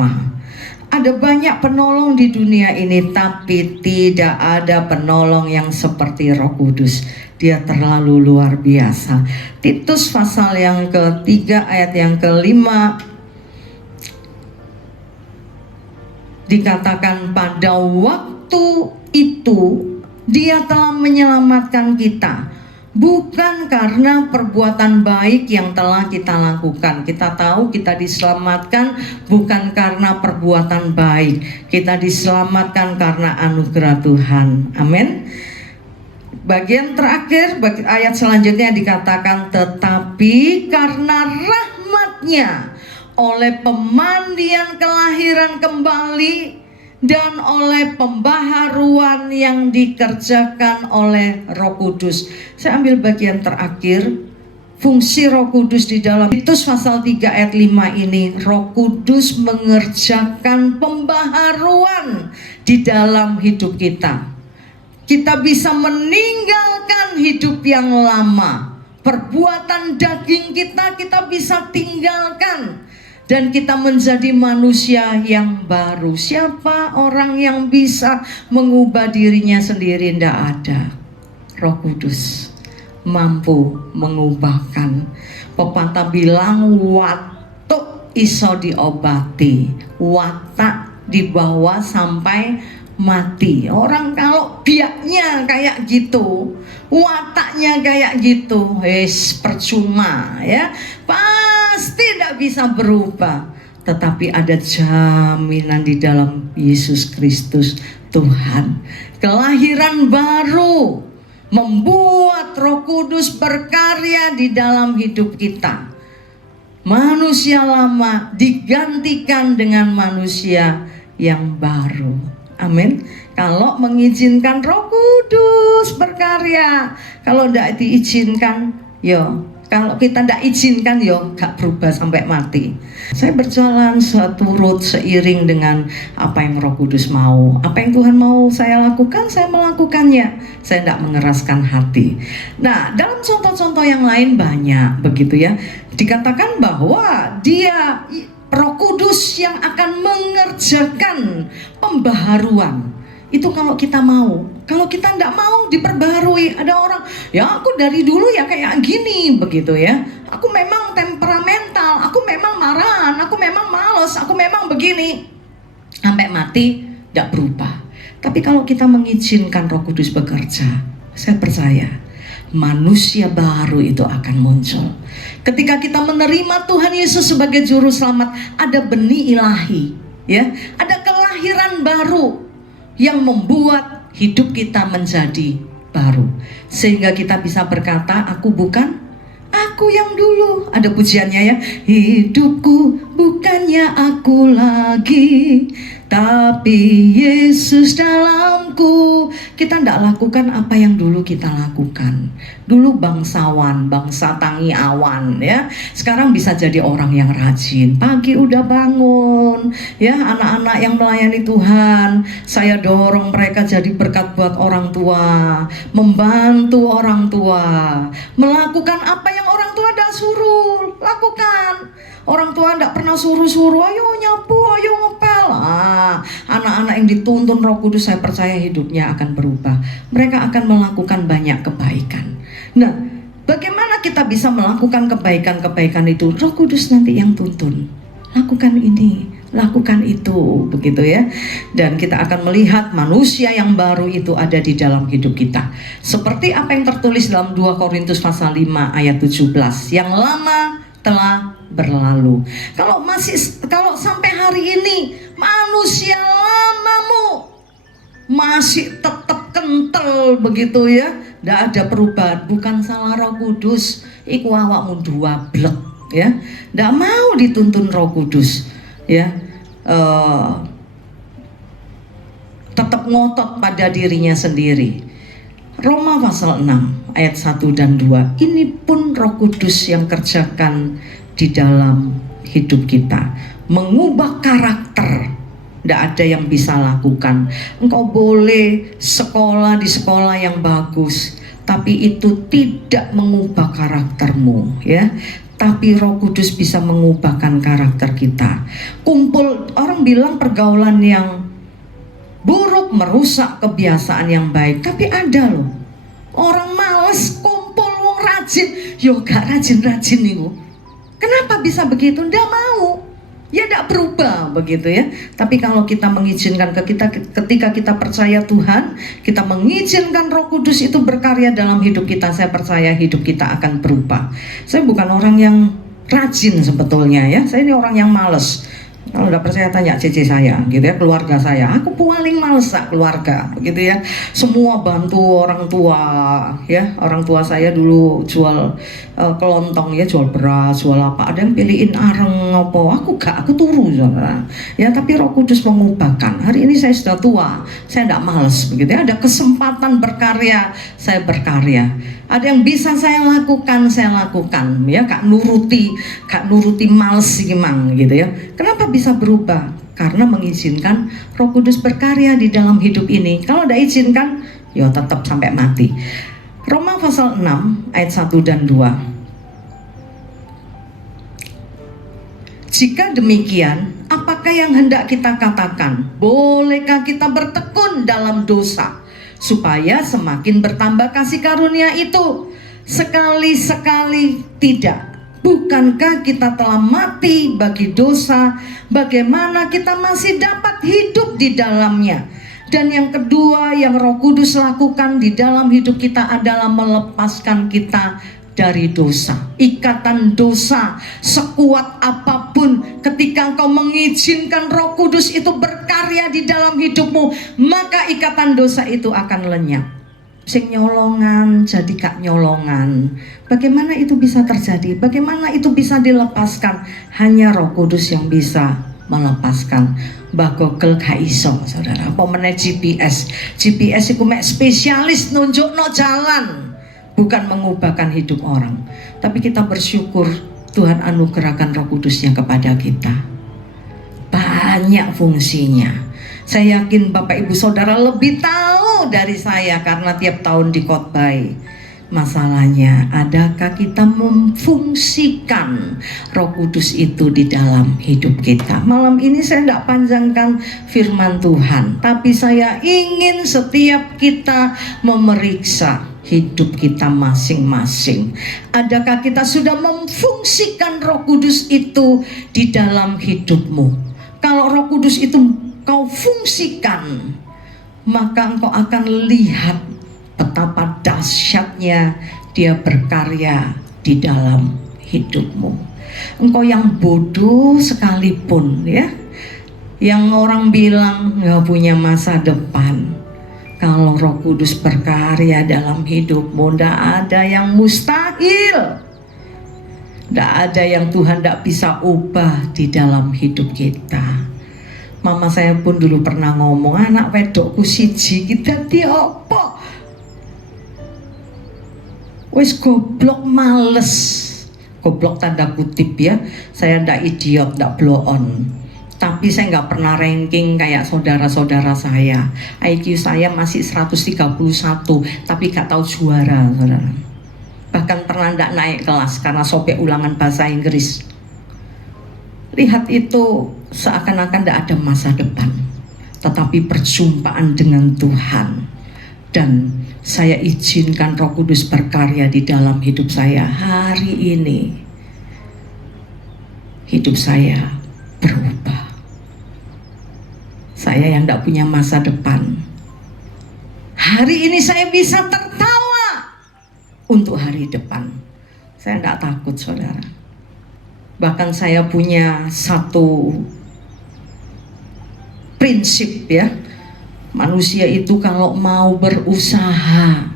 Ada banyak penolong di dunia ini, tapi tidak ada penolong yang seperti Roh Kudus. Dia terlalu luar biasa. Titus pasal yang ke-3 ayat yang ke-5 dikatakan, pada waktu itu Dia telah menyelamatkan kita bukan karena perbuatan baik yang telah kita lakukan. Kita tahu kita diselamatkan bukan karena perbuatan baik, kita diselamatkan karena anugerah Tuhan. Amin. Bagian terakhir, ayat selanjutnya dikatakan, tetapi karena rahmat-Nya oleh pemandian kelahiran kembali dan oleh pembaharuan yang dikerjakan oleh Roh Kudus. Saya ambil bagian terakhir, fungsi Roh Kudus di dalam Titus pasal 3 ayat 5 ini. Roh Kudus mengerjakan pembaharuan di dalam hidup kita. Kita bisa meninggalkan hidup yang lama. Perbuatan daging kita bisa tinggalkan. Dan kita menjadi manusia yang baru. Siapa orang yang bisa mengubah dirinya sendiri? Tidak ada. Roh Kudus mampu mengubahkan. Pepatah bilang, watuk iso diobati, watak dibawa sampai mati. Orang kalau biaknya kayak gitu, wataknya kayak gitu, percuma ya, pasti tidak bisa berubah. Tetapi ada jaminan di dalam Yesus Kristus Tuhan. Kelahiran baru membuat Roh Kudus berkarya di dalam hidup kita. Manusia lama digantikan dengan manusia yang baru. Amin. Kalau mengizinkan Roh Kudus berkarya, kalau tidak diizinkan, kalau kita tidak izinkan, gak berubah sampai mati. Saya berjalan seturut seiring dengan apa yang Roh Kudus mau. Apa yang Tuhan mau saya lakukan, saya melakukannya. Saya tidak mengeraskan hati. Nah, dalam contoh-contoh yang lain banyak begitu ya. Dikatakan bahwa Dia Roh Kudus yang akan mengerjakan pembaharuan. Itu kalau kita mau. Kalau kita tidak mau diperbaharui, ada orang, ya aku dari dulu ya kayak gini, begitu ya. Aku memang temperamental, aku memang marahan, aku memang malas, aku memang begini. Sampai mati tidak berubah. Tapi kalau kita mengizinkan Roh Kudus bekerja, saya percaya manusia baru itu akan muncul. Ketika kita menerima Tuhan Yesus sebagai juru selamat, ada benih ilahi, ya, ada kelahiran baru yang membuat hidup kita menjadi baru, sehingga kita bisa berkata, aku bukan aku yang dulu. Ada pujiannya ya, hidupku bukannya aku lagi, tapi Yesus dalamku. Kita tidak lakukan apa yang dulu kita lakukan. Dulu bangsawan, bangsa tangi awan ya. Sekarang bisa jadi orang yang rajin. Pagi udah bangun ya, anak-anak yang melayani Tuhan, saya dorong mereka jadi berkat buat orang tua, membantu orang tua, melakukan apa yang orang tua tidak suruh lakukan. Orang tua tidak pernah suruh-suruh, ayo nyapu, ayo ngepel. Anak-anak yang dituntun Roh Kudus, saya percaya hidupnya akan berubah. Mereka akan melakukan banyak kebaikan. Nah, bagaimana kita bisa melakukan kebaikan-kebaikan itu? Roh Kudus nanti yang tuntun. Lakukan ini, lakukan itu, begitu ya. Dan kita akan melihat manusia yang baru itu ada di dalam hidup kita. Seperti apa yang tertulis dalam 2 Korintus pasal 5 ayat 17. Yang lama telah berlalu. Kalau sampai hari ini manusia lamamu masih tetap kental begitu ya, tidak ada perubahan, bukan salah Roh Kudus, iku awakmu dua blek ya, tidak mau dituntun Roh Kudus ya, tetap ngotot pada dirinya sendiri. Roma pasal 6 ayat 1 dan 2. Ini pun Roh Kudus yang kerjakan di dalam hidup kita, mengubah karakter. Tidak ada yang bisa lakukan. Engkau boleh sekolah di sekolah yang bagus, tapi itu tidak mengubah karaktermu ya. Tapi Roh Kudus bisa mengubahkan karakter kita. Kumpul, orang bilang pergaulan yang buruk merusak kebiasaan yang baik. Tapi ada loh orang males kumpul, wong rajin, yo gak rajin-rajin nih. Kenapa bisa begitu? Nggak mau. Ya tidak berubah begitu ya. Tapi kalau kita mengizinkan ketika kita percaya Tuhan, kita mengizinkan Roh Kudus itu berkarya dalam hidup kita, saya percaya hidup kita akan berubah. Saya bukan orang yang rajin sebetulnya ya. Saya ini orang yang males. Kalau udah percaya tanya cici saya gitu ya, keluarga saya. Aku paling males keluarga begitu ya. Semua bantu orang tua ya. Orang tua saya dulu jual kelontong ya, jual beras, jual apa. Ada yang pilihin areng apa. Aku turu saudara. Ya, tapi Roh Kudus mengubahkan. Hari ini saya sudah tua, saya tidak males begitu ya. Ada kesempatan berkarya, saya berkarya. Ada yang bisa saya lakukan ya, gak nuruti males gimang gitu ya. Kenapa bisa berubah? Karena mengizinkan Roh Kudus berkarya di dalam hidup ini. Kalau tidak izinkan, ya tetap sampai mati. Roma pasal 6 ayat 1 dan 2. Jika demikian, apakah yang hendak kita katakan? Bolehkah kita bertekun dalam dosa supaya semakin bertambah kasih karunia itu? Sekali-sekali tidak. Bukankah kita telah mati bagi dosa? Bagaimana kita masih dapat hidup di dalamnya? Dan yang kedua yang Roh Kudus lakukan di dalam hidup kita adalah melepaskan kita dari dosa. Ikatan dosa sekuat apapun, ketika engkau mengizinkan Roh Kudus itu berkarya di dalam hidupmu, maka ikatan dosa itu akan lenyap. Sing nyolongan jadi gak nyolongan. Bagaimana itu bisa terjadi? Bagaimana itu bisa dilepaskan? Hanya Roh Kudus yang bisa melepaskan. Mbah Google gak iso, saudara. Apa meneh GPS itu mek spesialis nunjukno jalan, bukan mengubahkan hidup orang. Tapi kita bersyukur Tuhan anugerahkan Roh Kudusnya kepada kita. Banyak fungsinya. Saya yakin Bapak Ibu Saudara lebih tahu dari saya karena tiap tahun dikhotbahi. Masalahnya, adakah kita memfungsikan Roh Kudus itu di dalam hidup kita? Malam ini saya tidak panjangkan firman Tuhan, tapi saya ingin setiap kita memeriksa hidup kita masing-masing. Adakah kita sudah memfungsikan Roh Kudus itu di dalam hidupmu? Kalau Roh Kudus itu kau fungsikan, maka engkau akan lihat betapa dahsyatnya dia berkarya di dalam hidupmu. Engkau yang bodoh sekalipun ya, yang orang bilang nggak punya masa depan, kalau Roh Kudus berkarya dalam hidupmu, tidak ada yang mustahil. Tidak ada yang Tuhan tidak bisa ubah di dalam hidup kita. Mama saya pun dulu pernah ngomong, anak wedokku siji kita diopo wis goblok males. Goblok tanda kutip ya. Saya ndak idiot, ndak blow on. Tapi saya nggak pernah ranking kayak saudara-saudara saya. IQ saya masih 131, tapi nggak tahu juara, saudara. Bahkan pernah ndak naik kelas karena sobek ulangan bahasa Inggris. Lihat itu seakan-akan ndak ada masa depan. Tetapi perjumpaan dengan Tuhan, dan saya izinkan Roh Kudus berkarya di dalam hidup saya hari ini. Hidup saya berubah. Saya yang tidak punya masa depan, hari ini saya bisa tertawa untuk hari depan. Saya tidak takut, saudara. Bahkan saya punya satu prinsip ya. Manusia itu kalau mau berusaha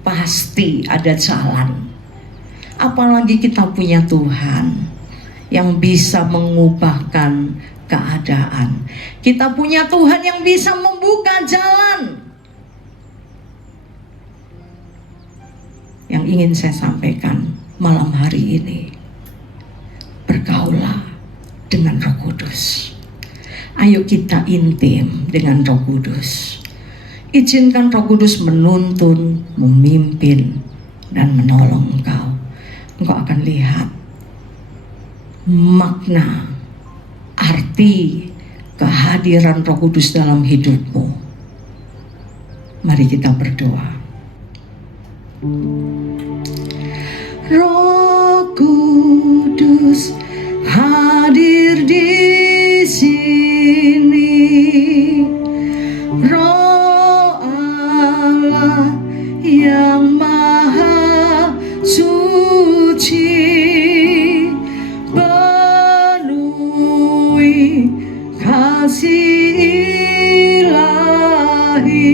pasti ada jalan. Apalagi kita punya Tuhan yang bisa mengubahkan keadaan. Kita punya Tuhan yang bisa membuka jalan. Yang ingin saya sampaikan malam hari ini, bergaulah dengan Roh Kudus. Ayo kita intim dengan Roh Kudus. Izinkan Roh Kudus menuntun, memimpin, dan menolong engkau. Engkau akan lihat makna, arti kehadiran Roh Kudus dalam hidupmu. Mari kita berdoa. Roh Kudus hadir di yang maha suci, penuhi kasih ilahi,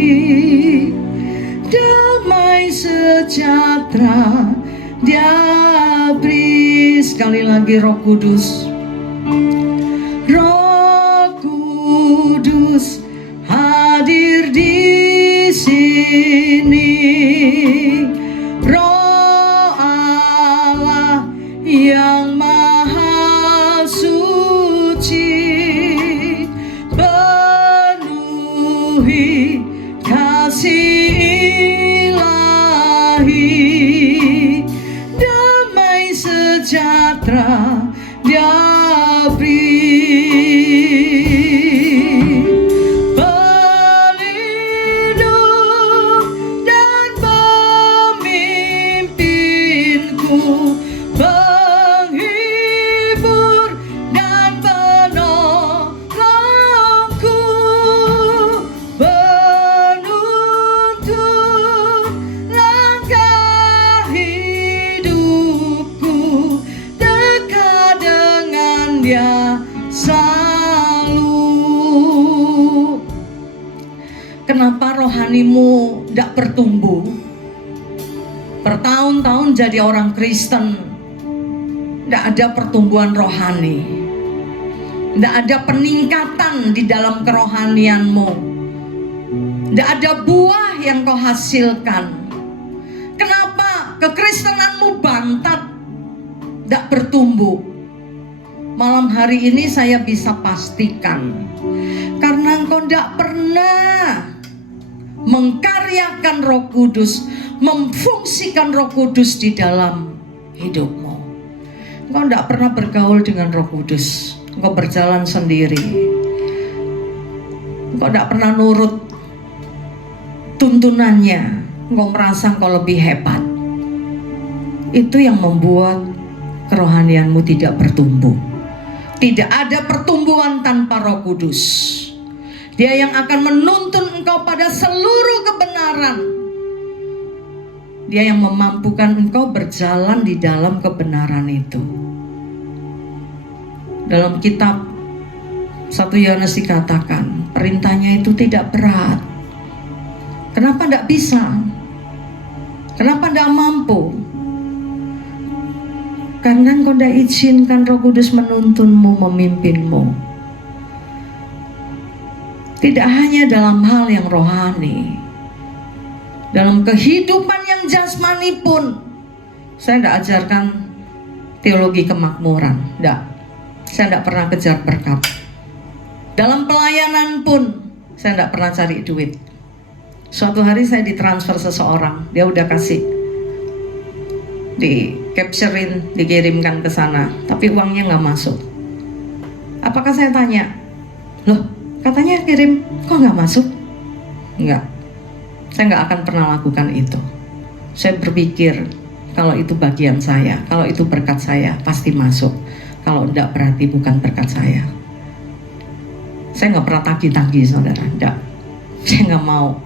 damai sejahtera Dia beri. Sekali lagi, Roh Kudus, Roh Kudus hadir di sini. Roh Allah yang maha suci, penuhi kasih ilahi, damai sejahtera Dia beri. Pelindung dan pemimpinku, penghibur dan penolongku, penuntun langkah hidupku, dekat dengan Dia selalu. Kenapa rohanimu tidak bertumbuh? Bertahun-tahun jadi orang Kristen, tidak ada pertumbuhan rohani, tidak ada peningkatan di dalam kerohanianmu, tidak ada buah yang kau hasilkan. Kenapa kekristenanmu bantat, tidak bertumbuh? Malam hari ini saya bisa pastikan, karena engkau tidak pernah mengkaryakan Roh Kudus, memfungsikan Roh Kudus di dalam hidupmu. Engkau tidak pernah bergaul dengan Roh Kudus, engkau berjalan sendiri, engkau tidak pernah nurut tuntunannya, engkau merasa engkau lebih hebat. Itu yang membuat kerohanianmu tidak bertumbuh. Tidak ada pertumbuhan tanpa Roh Kudus. Dia yang akan menuntun engkau pada seluruh kebenaran. Dia yang memampukan engkau berjalan di dalam kebenaran itu. Dalam kitab 1 Yohanes dikatakan, perintahnya itu tidak berat. Kenapa tidak bisa? Kenapa tidak mampu? Karena engkau tidak izinkan Roh Kudus menuntunmu, memimpinmu. Tidak hanya dalam hal yang rohani, dalam kehidupan yang jasmani pun. Saya tidak ajarkan teologi kemakmuran, tidak. Saya tidak pernah kejar berkat. Dalam pelayanan pun saya tidak pernah cari duit. Suatu hari saya ditransfer seseorang, dia udah kasih, di capturein, dikirimkan ke sana, tapi uangnya nggak masuk. Apakah saya tanya, loh katanya kirim, kok nggak masuk? Enggak, saya nggak akan pernah lakukan itu. Saya berpikir kalau itu bagian saya, kalau itu berkat saya pasti masuk. Kalau enggak berarti bukan berkat saya. Saya nggak pernah tagih-tagih, saudara, enggak. Saya nggak mau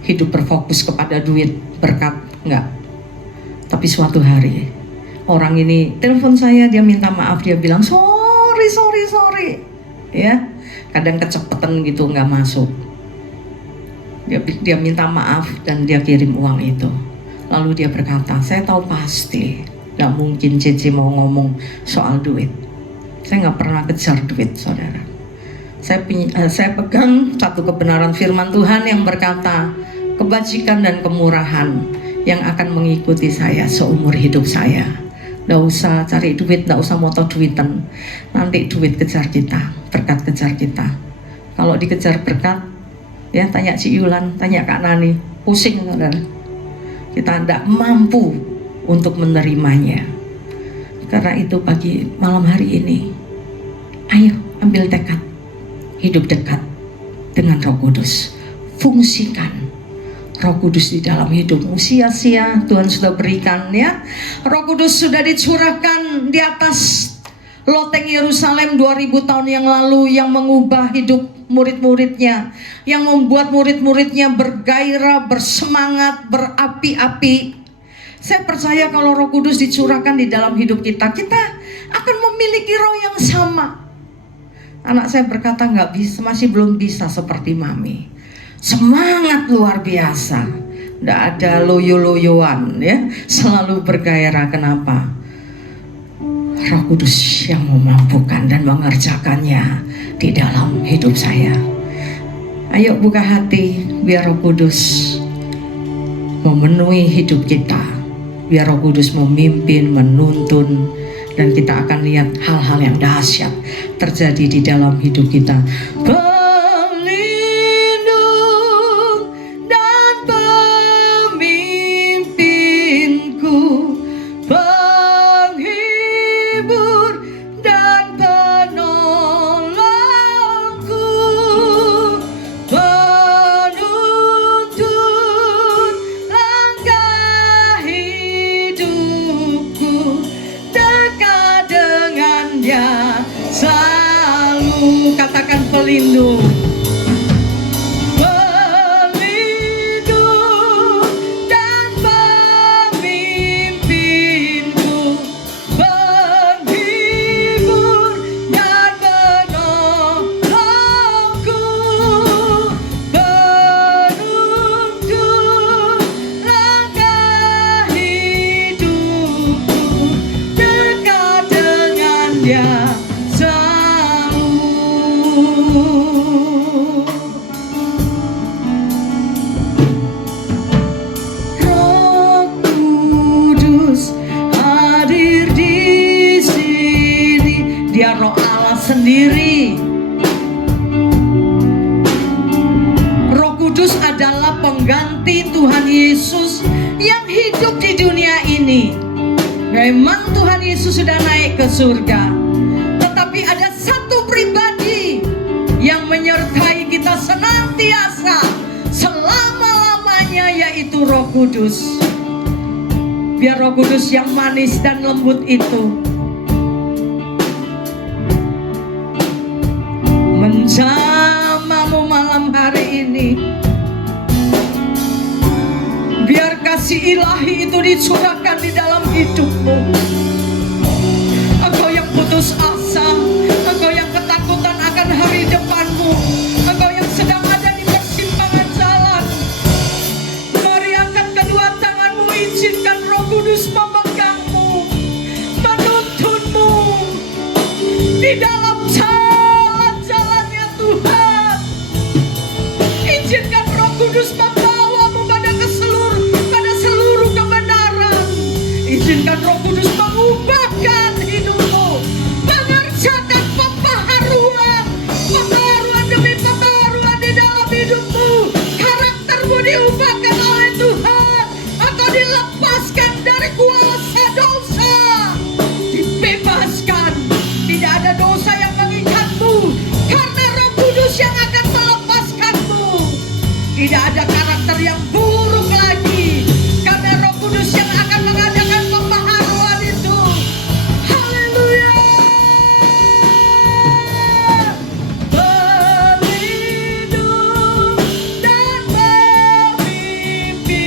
hidup berfokus kepada duit, berkat, enggak. Tapi suatu hari orang ini telepon saya, dia minta maaf, dia bilang sorry, ya. Kadang kecepatan gitu nggak masuk. Dia minta maaf dan dia kirim uang itu. Lalu dia berkata, saya tahu pasti nggak mungkin Cici mau ngomong soal duit. Saya nggak pernah kejar duit, saudara. Saya pegang satu kebenaran firman Tuhan yang berkata, kebajikan dan kemurahan yang akan mengikuti saya seumur hidup saya. Nggak usah cari duit, nggak usah moto duitan. Nanti duit kejar kita, berkat kejar kita. Kalau dikejar berkat, ya tanya Ci Yulan, tanya Kak Nani, pusing, saudara. Kita tidak mampu untuk menerimanya. Karena itu pagi malam hari ini, ayo ambil tekad, hidup dekat dengan Roh Kudus. Fungsikan Roh Kudus di dalam hidupmu. Sia-sia Tuhan sudah berikan, ya. Roh Kudus sudah dicurahkan di atas loteng Yerusalem 2000 tahun yang lalu yang mengubah hidup murid-muridnya, yang membuat murid-muridnya bergairah, bersemangat, berapi-api. Saya percaya kalau Roh Kudus dicurahkan di dalam hidup kita, kita akan memiliki roh yang sama. Anak saya berkata nggak bisa, masih belum bisa seperti mami. Semangat luar biasa, nggak ada loyo-loyoan ya, selalu bergairah. Kenapa? Roh Kudus yang memampukan dan mengerjakannya di dalam hidup saya. Ayo buka hati, biar Roh Kudus memenuhi hidup kita, biar Roh Kudus memimpin, menuntun, dan kita akan lihat hal-hal yang dahsyat terjadi di dalam hidup kita. Pelindung dan pemimpinku, penghibur dan penolongku, penuntun langkah hidupku, dekat dengan Dia selalu. Katakan pelindung. Pelindung dan pemimpinku, penghibur dan penolongku, penuntun langkah hidupku, dekat dengan Dia selalu. Roh Kudus hadir di sini. Dia Roh Allah sendiri. Roh Kudus adalah pengganti Tuhan Yesus yang hidup di dunia ini. Memang Tuhan Yesus sudah naik ke surga, tetapi ada satu pribadi yang menyertai kita senantiasa selama-lamanya, yaitu Roh Kudus. Biar Roh Kudus yang manis dan lembut itu menjamamu malam hari ini. Biar kasih ilahi itu dicurahkan di dalam hidupmu. Engkau yang putus asa, engkau yang ketakutan akan hari depanmu, engkau yang sedang ada di persimpangan jalan, mari angkat kedua tanganmu, izinkan Roh Kudus memegangmu, menuntunmu di dalam jalan-jalannya Tuhan. Izinkan Roh Kudus membawamu pada seluruh kebenaran. Izinkan Roh Kudus mengubahkan hidupmu, mengerjakan pembaharuan demi pembaharuan di dalam hidupmu. Karaktermu diubahkan oleh Tuhan, atau dilepaskan dari kuasa dosa, dibebaskan. Tidak ada dosa yang mengikatmu, karena Roh Kudus yang akan melepaskanmu. Tidak ada karakter yang buruk lagi, karena Roh Kudus yang akan mengadakan pembaharuan itu. Haleluya. Pelindung dan pemimpinku,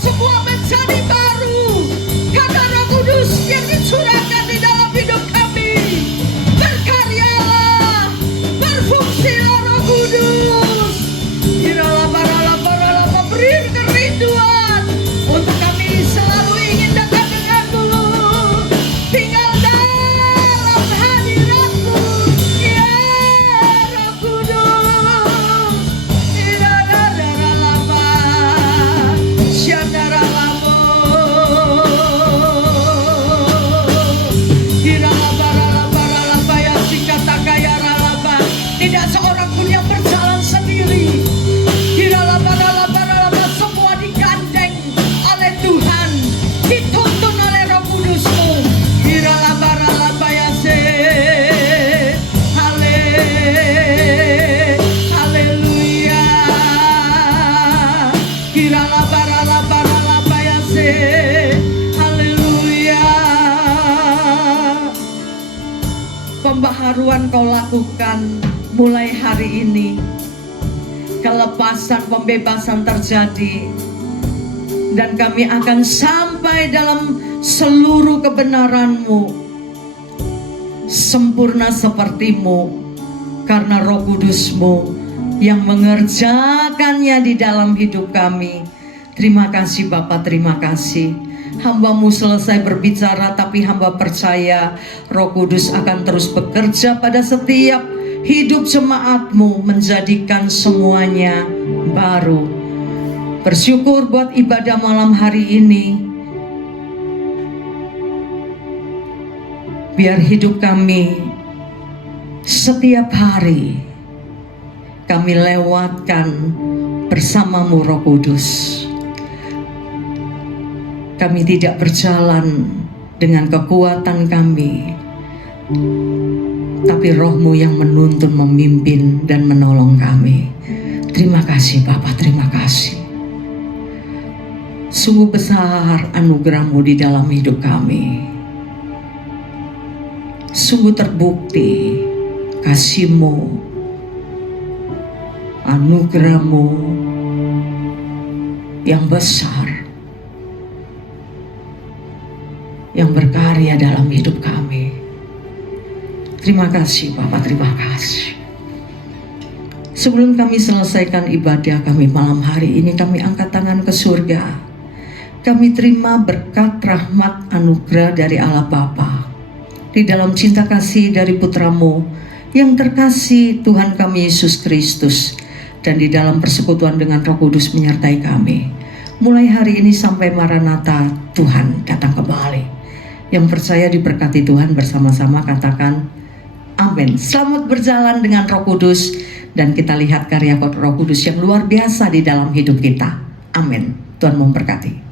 Semua menjadi baru karena Roh Kudus yang dicurahkan di dalam hidup kami. Berkaryalah, berfungsilah Roh Kudus. Beri kerinduan untuk kami selalu ingin dekat denganmu, tinggal dalam hadiratmu, ya Roh Kudus. Tidak seorang pun yang berjalan sendiri. Semua digandeng oleh Tuhan, dituntun oleh Roh Kudus-Mu. Haleluya. Haleluya. Pembaharuan Kau lakukan mulai hari ini. Kelepasan, pembebasan terjadi, dan kami akan sampai dalam seluruh kebenaran-Mu, sempurna seperti-Mu, karena Roh Kudus-Mu yang mengerjakannya di dalam hidup kami. Terima kasih Bapa, terima kasih. Hamba-Mu selesai berbicara, tapi hamba percaya Roh Kudus akan terus bekerja pada setiap hidup jemaat-Mu, menjadikan semuanya baru. Bersyukur buat ibadah malam hari ini. Biar hidup kami setiap hari kami lewatkan bersama-Mu Roh Kudus. Kami tidak berjalan dengan kekuatan kami, tapi Roh-Mu yang menuntun, memimpin, dan menolong kami. Terima kasih Bapa, terima kasih. Sungguh besar anugerah-Mu di dalam hidup kami. Sungguh terbukti kasih-Mu, anugerah-Mu yang besar, yang berkarya dalam hidup kami. Terima kasih Bapak, terima kasih. Sebelum kami selesaikan ibadah kami malam hari ini, kami angkat tangan ke surga. Kami terima berkat, rahmat, anugerah dari Allah Bapa, di dalam cinta kasih dari Putra-Mu yang terkasih, Tuhan kami Yesus Kristus, dan di dalam persekutuan dengan Roh Kudus menyertai kami. Mulai hari ini sampai Maranatha, Tuhan datang kembali. Yang percaya diberkati Tuhan bersama-sama katakan amin. Selamat berjalan dengan Roh Kudus, dan kita lihat karya Roh Kudus yang luar biasa di dalam hidup kita. Amin. Tuhan memberkati.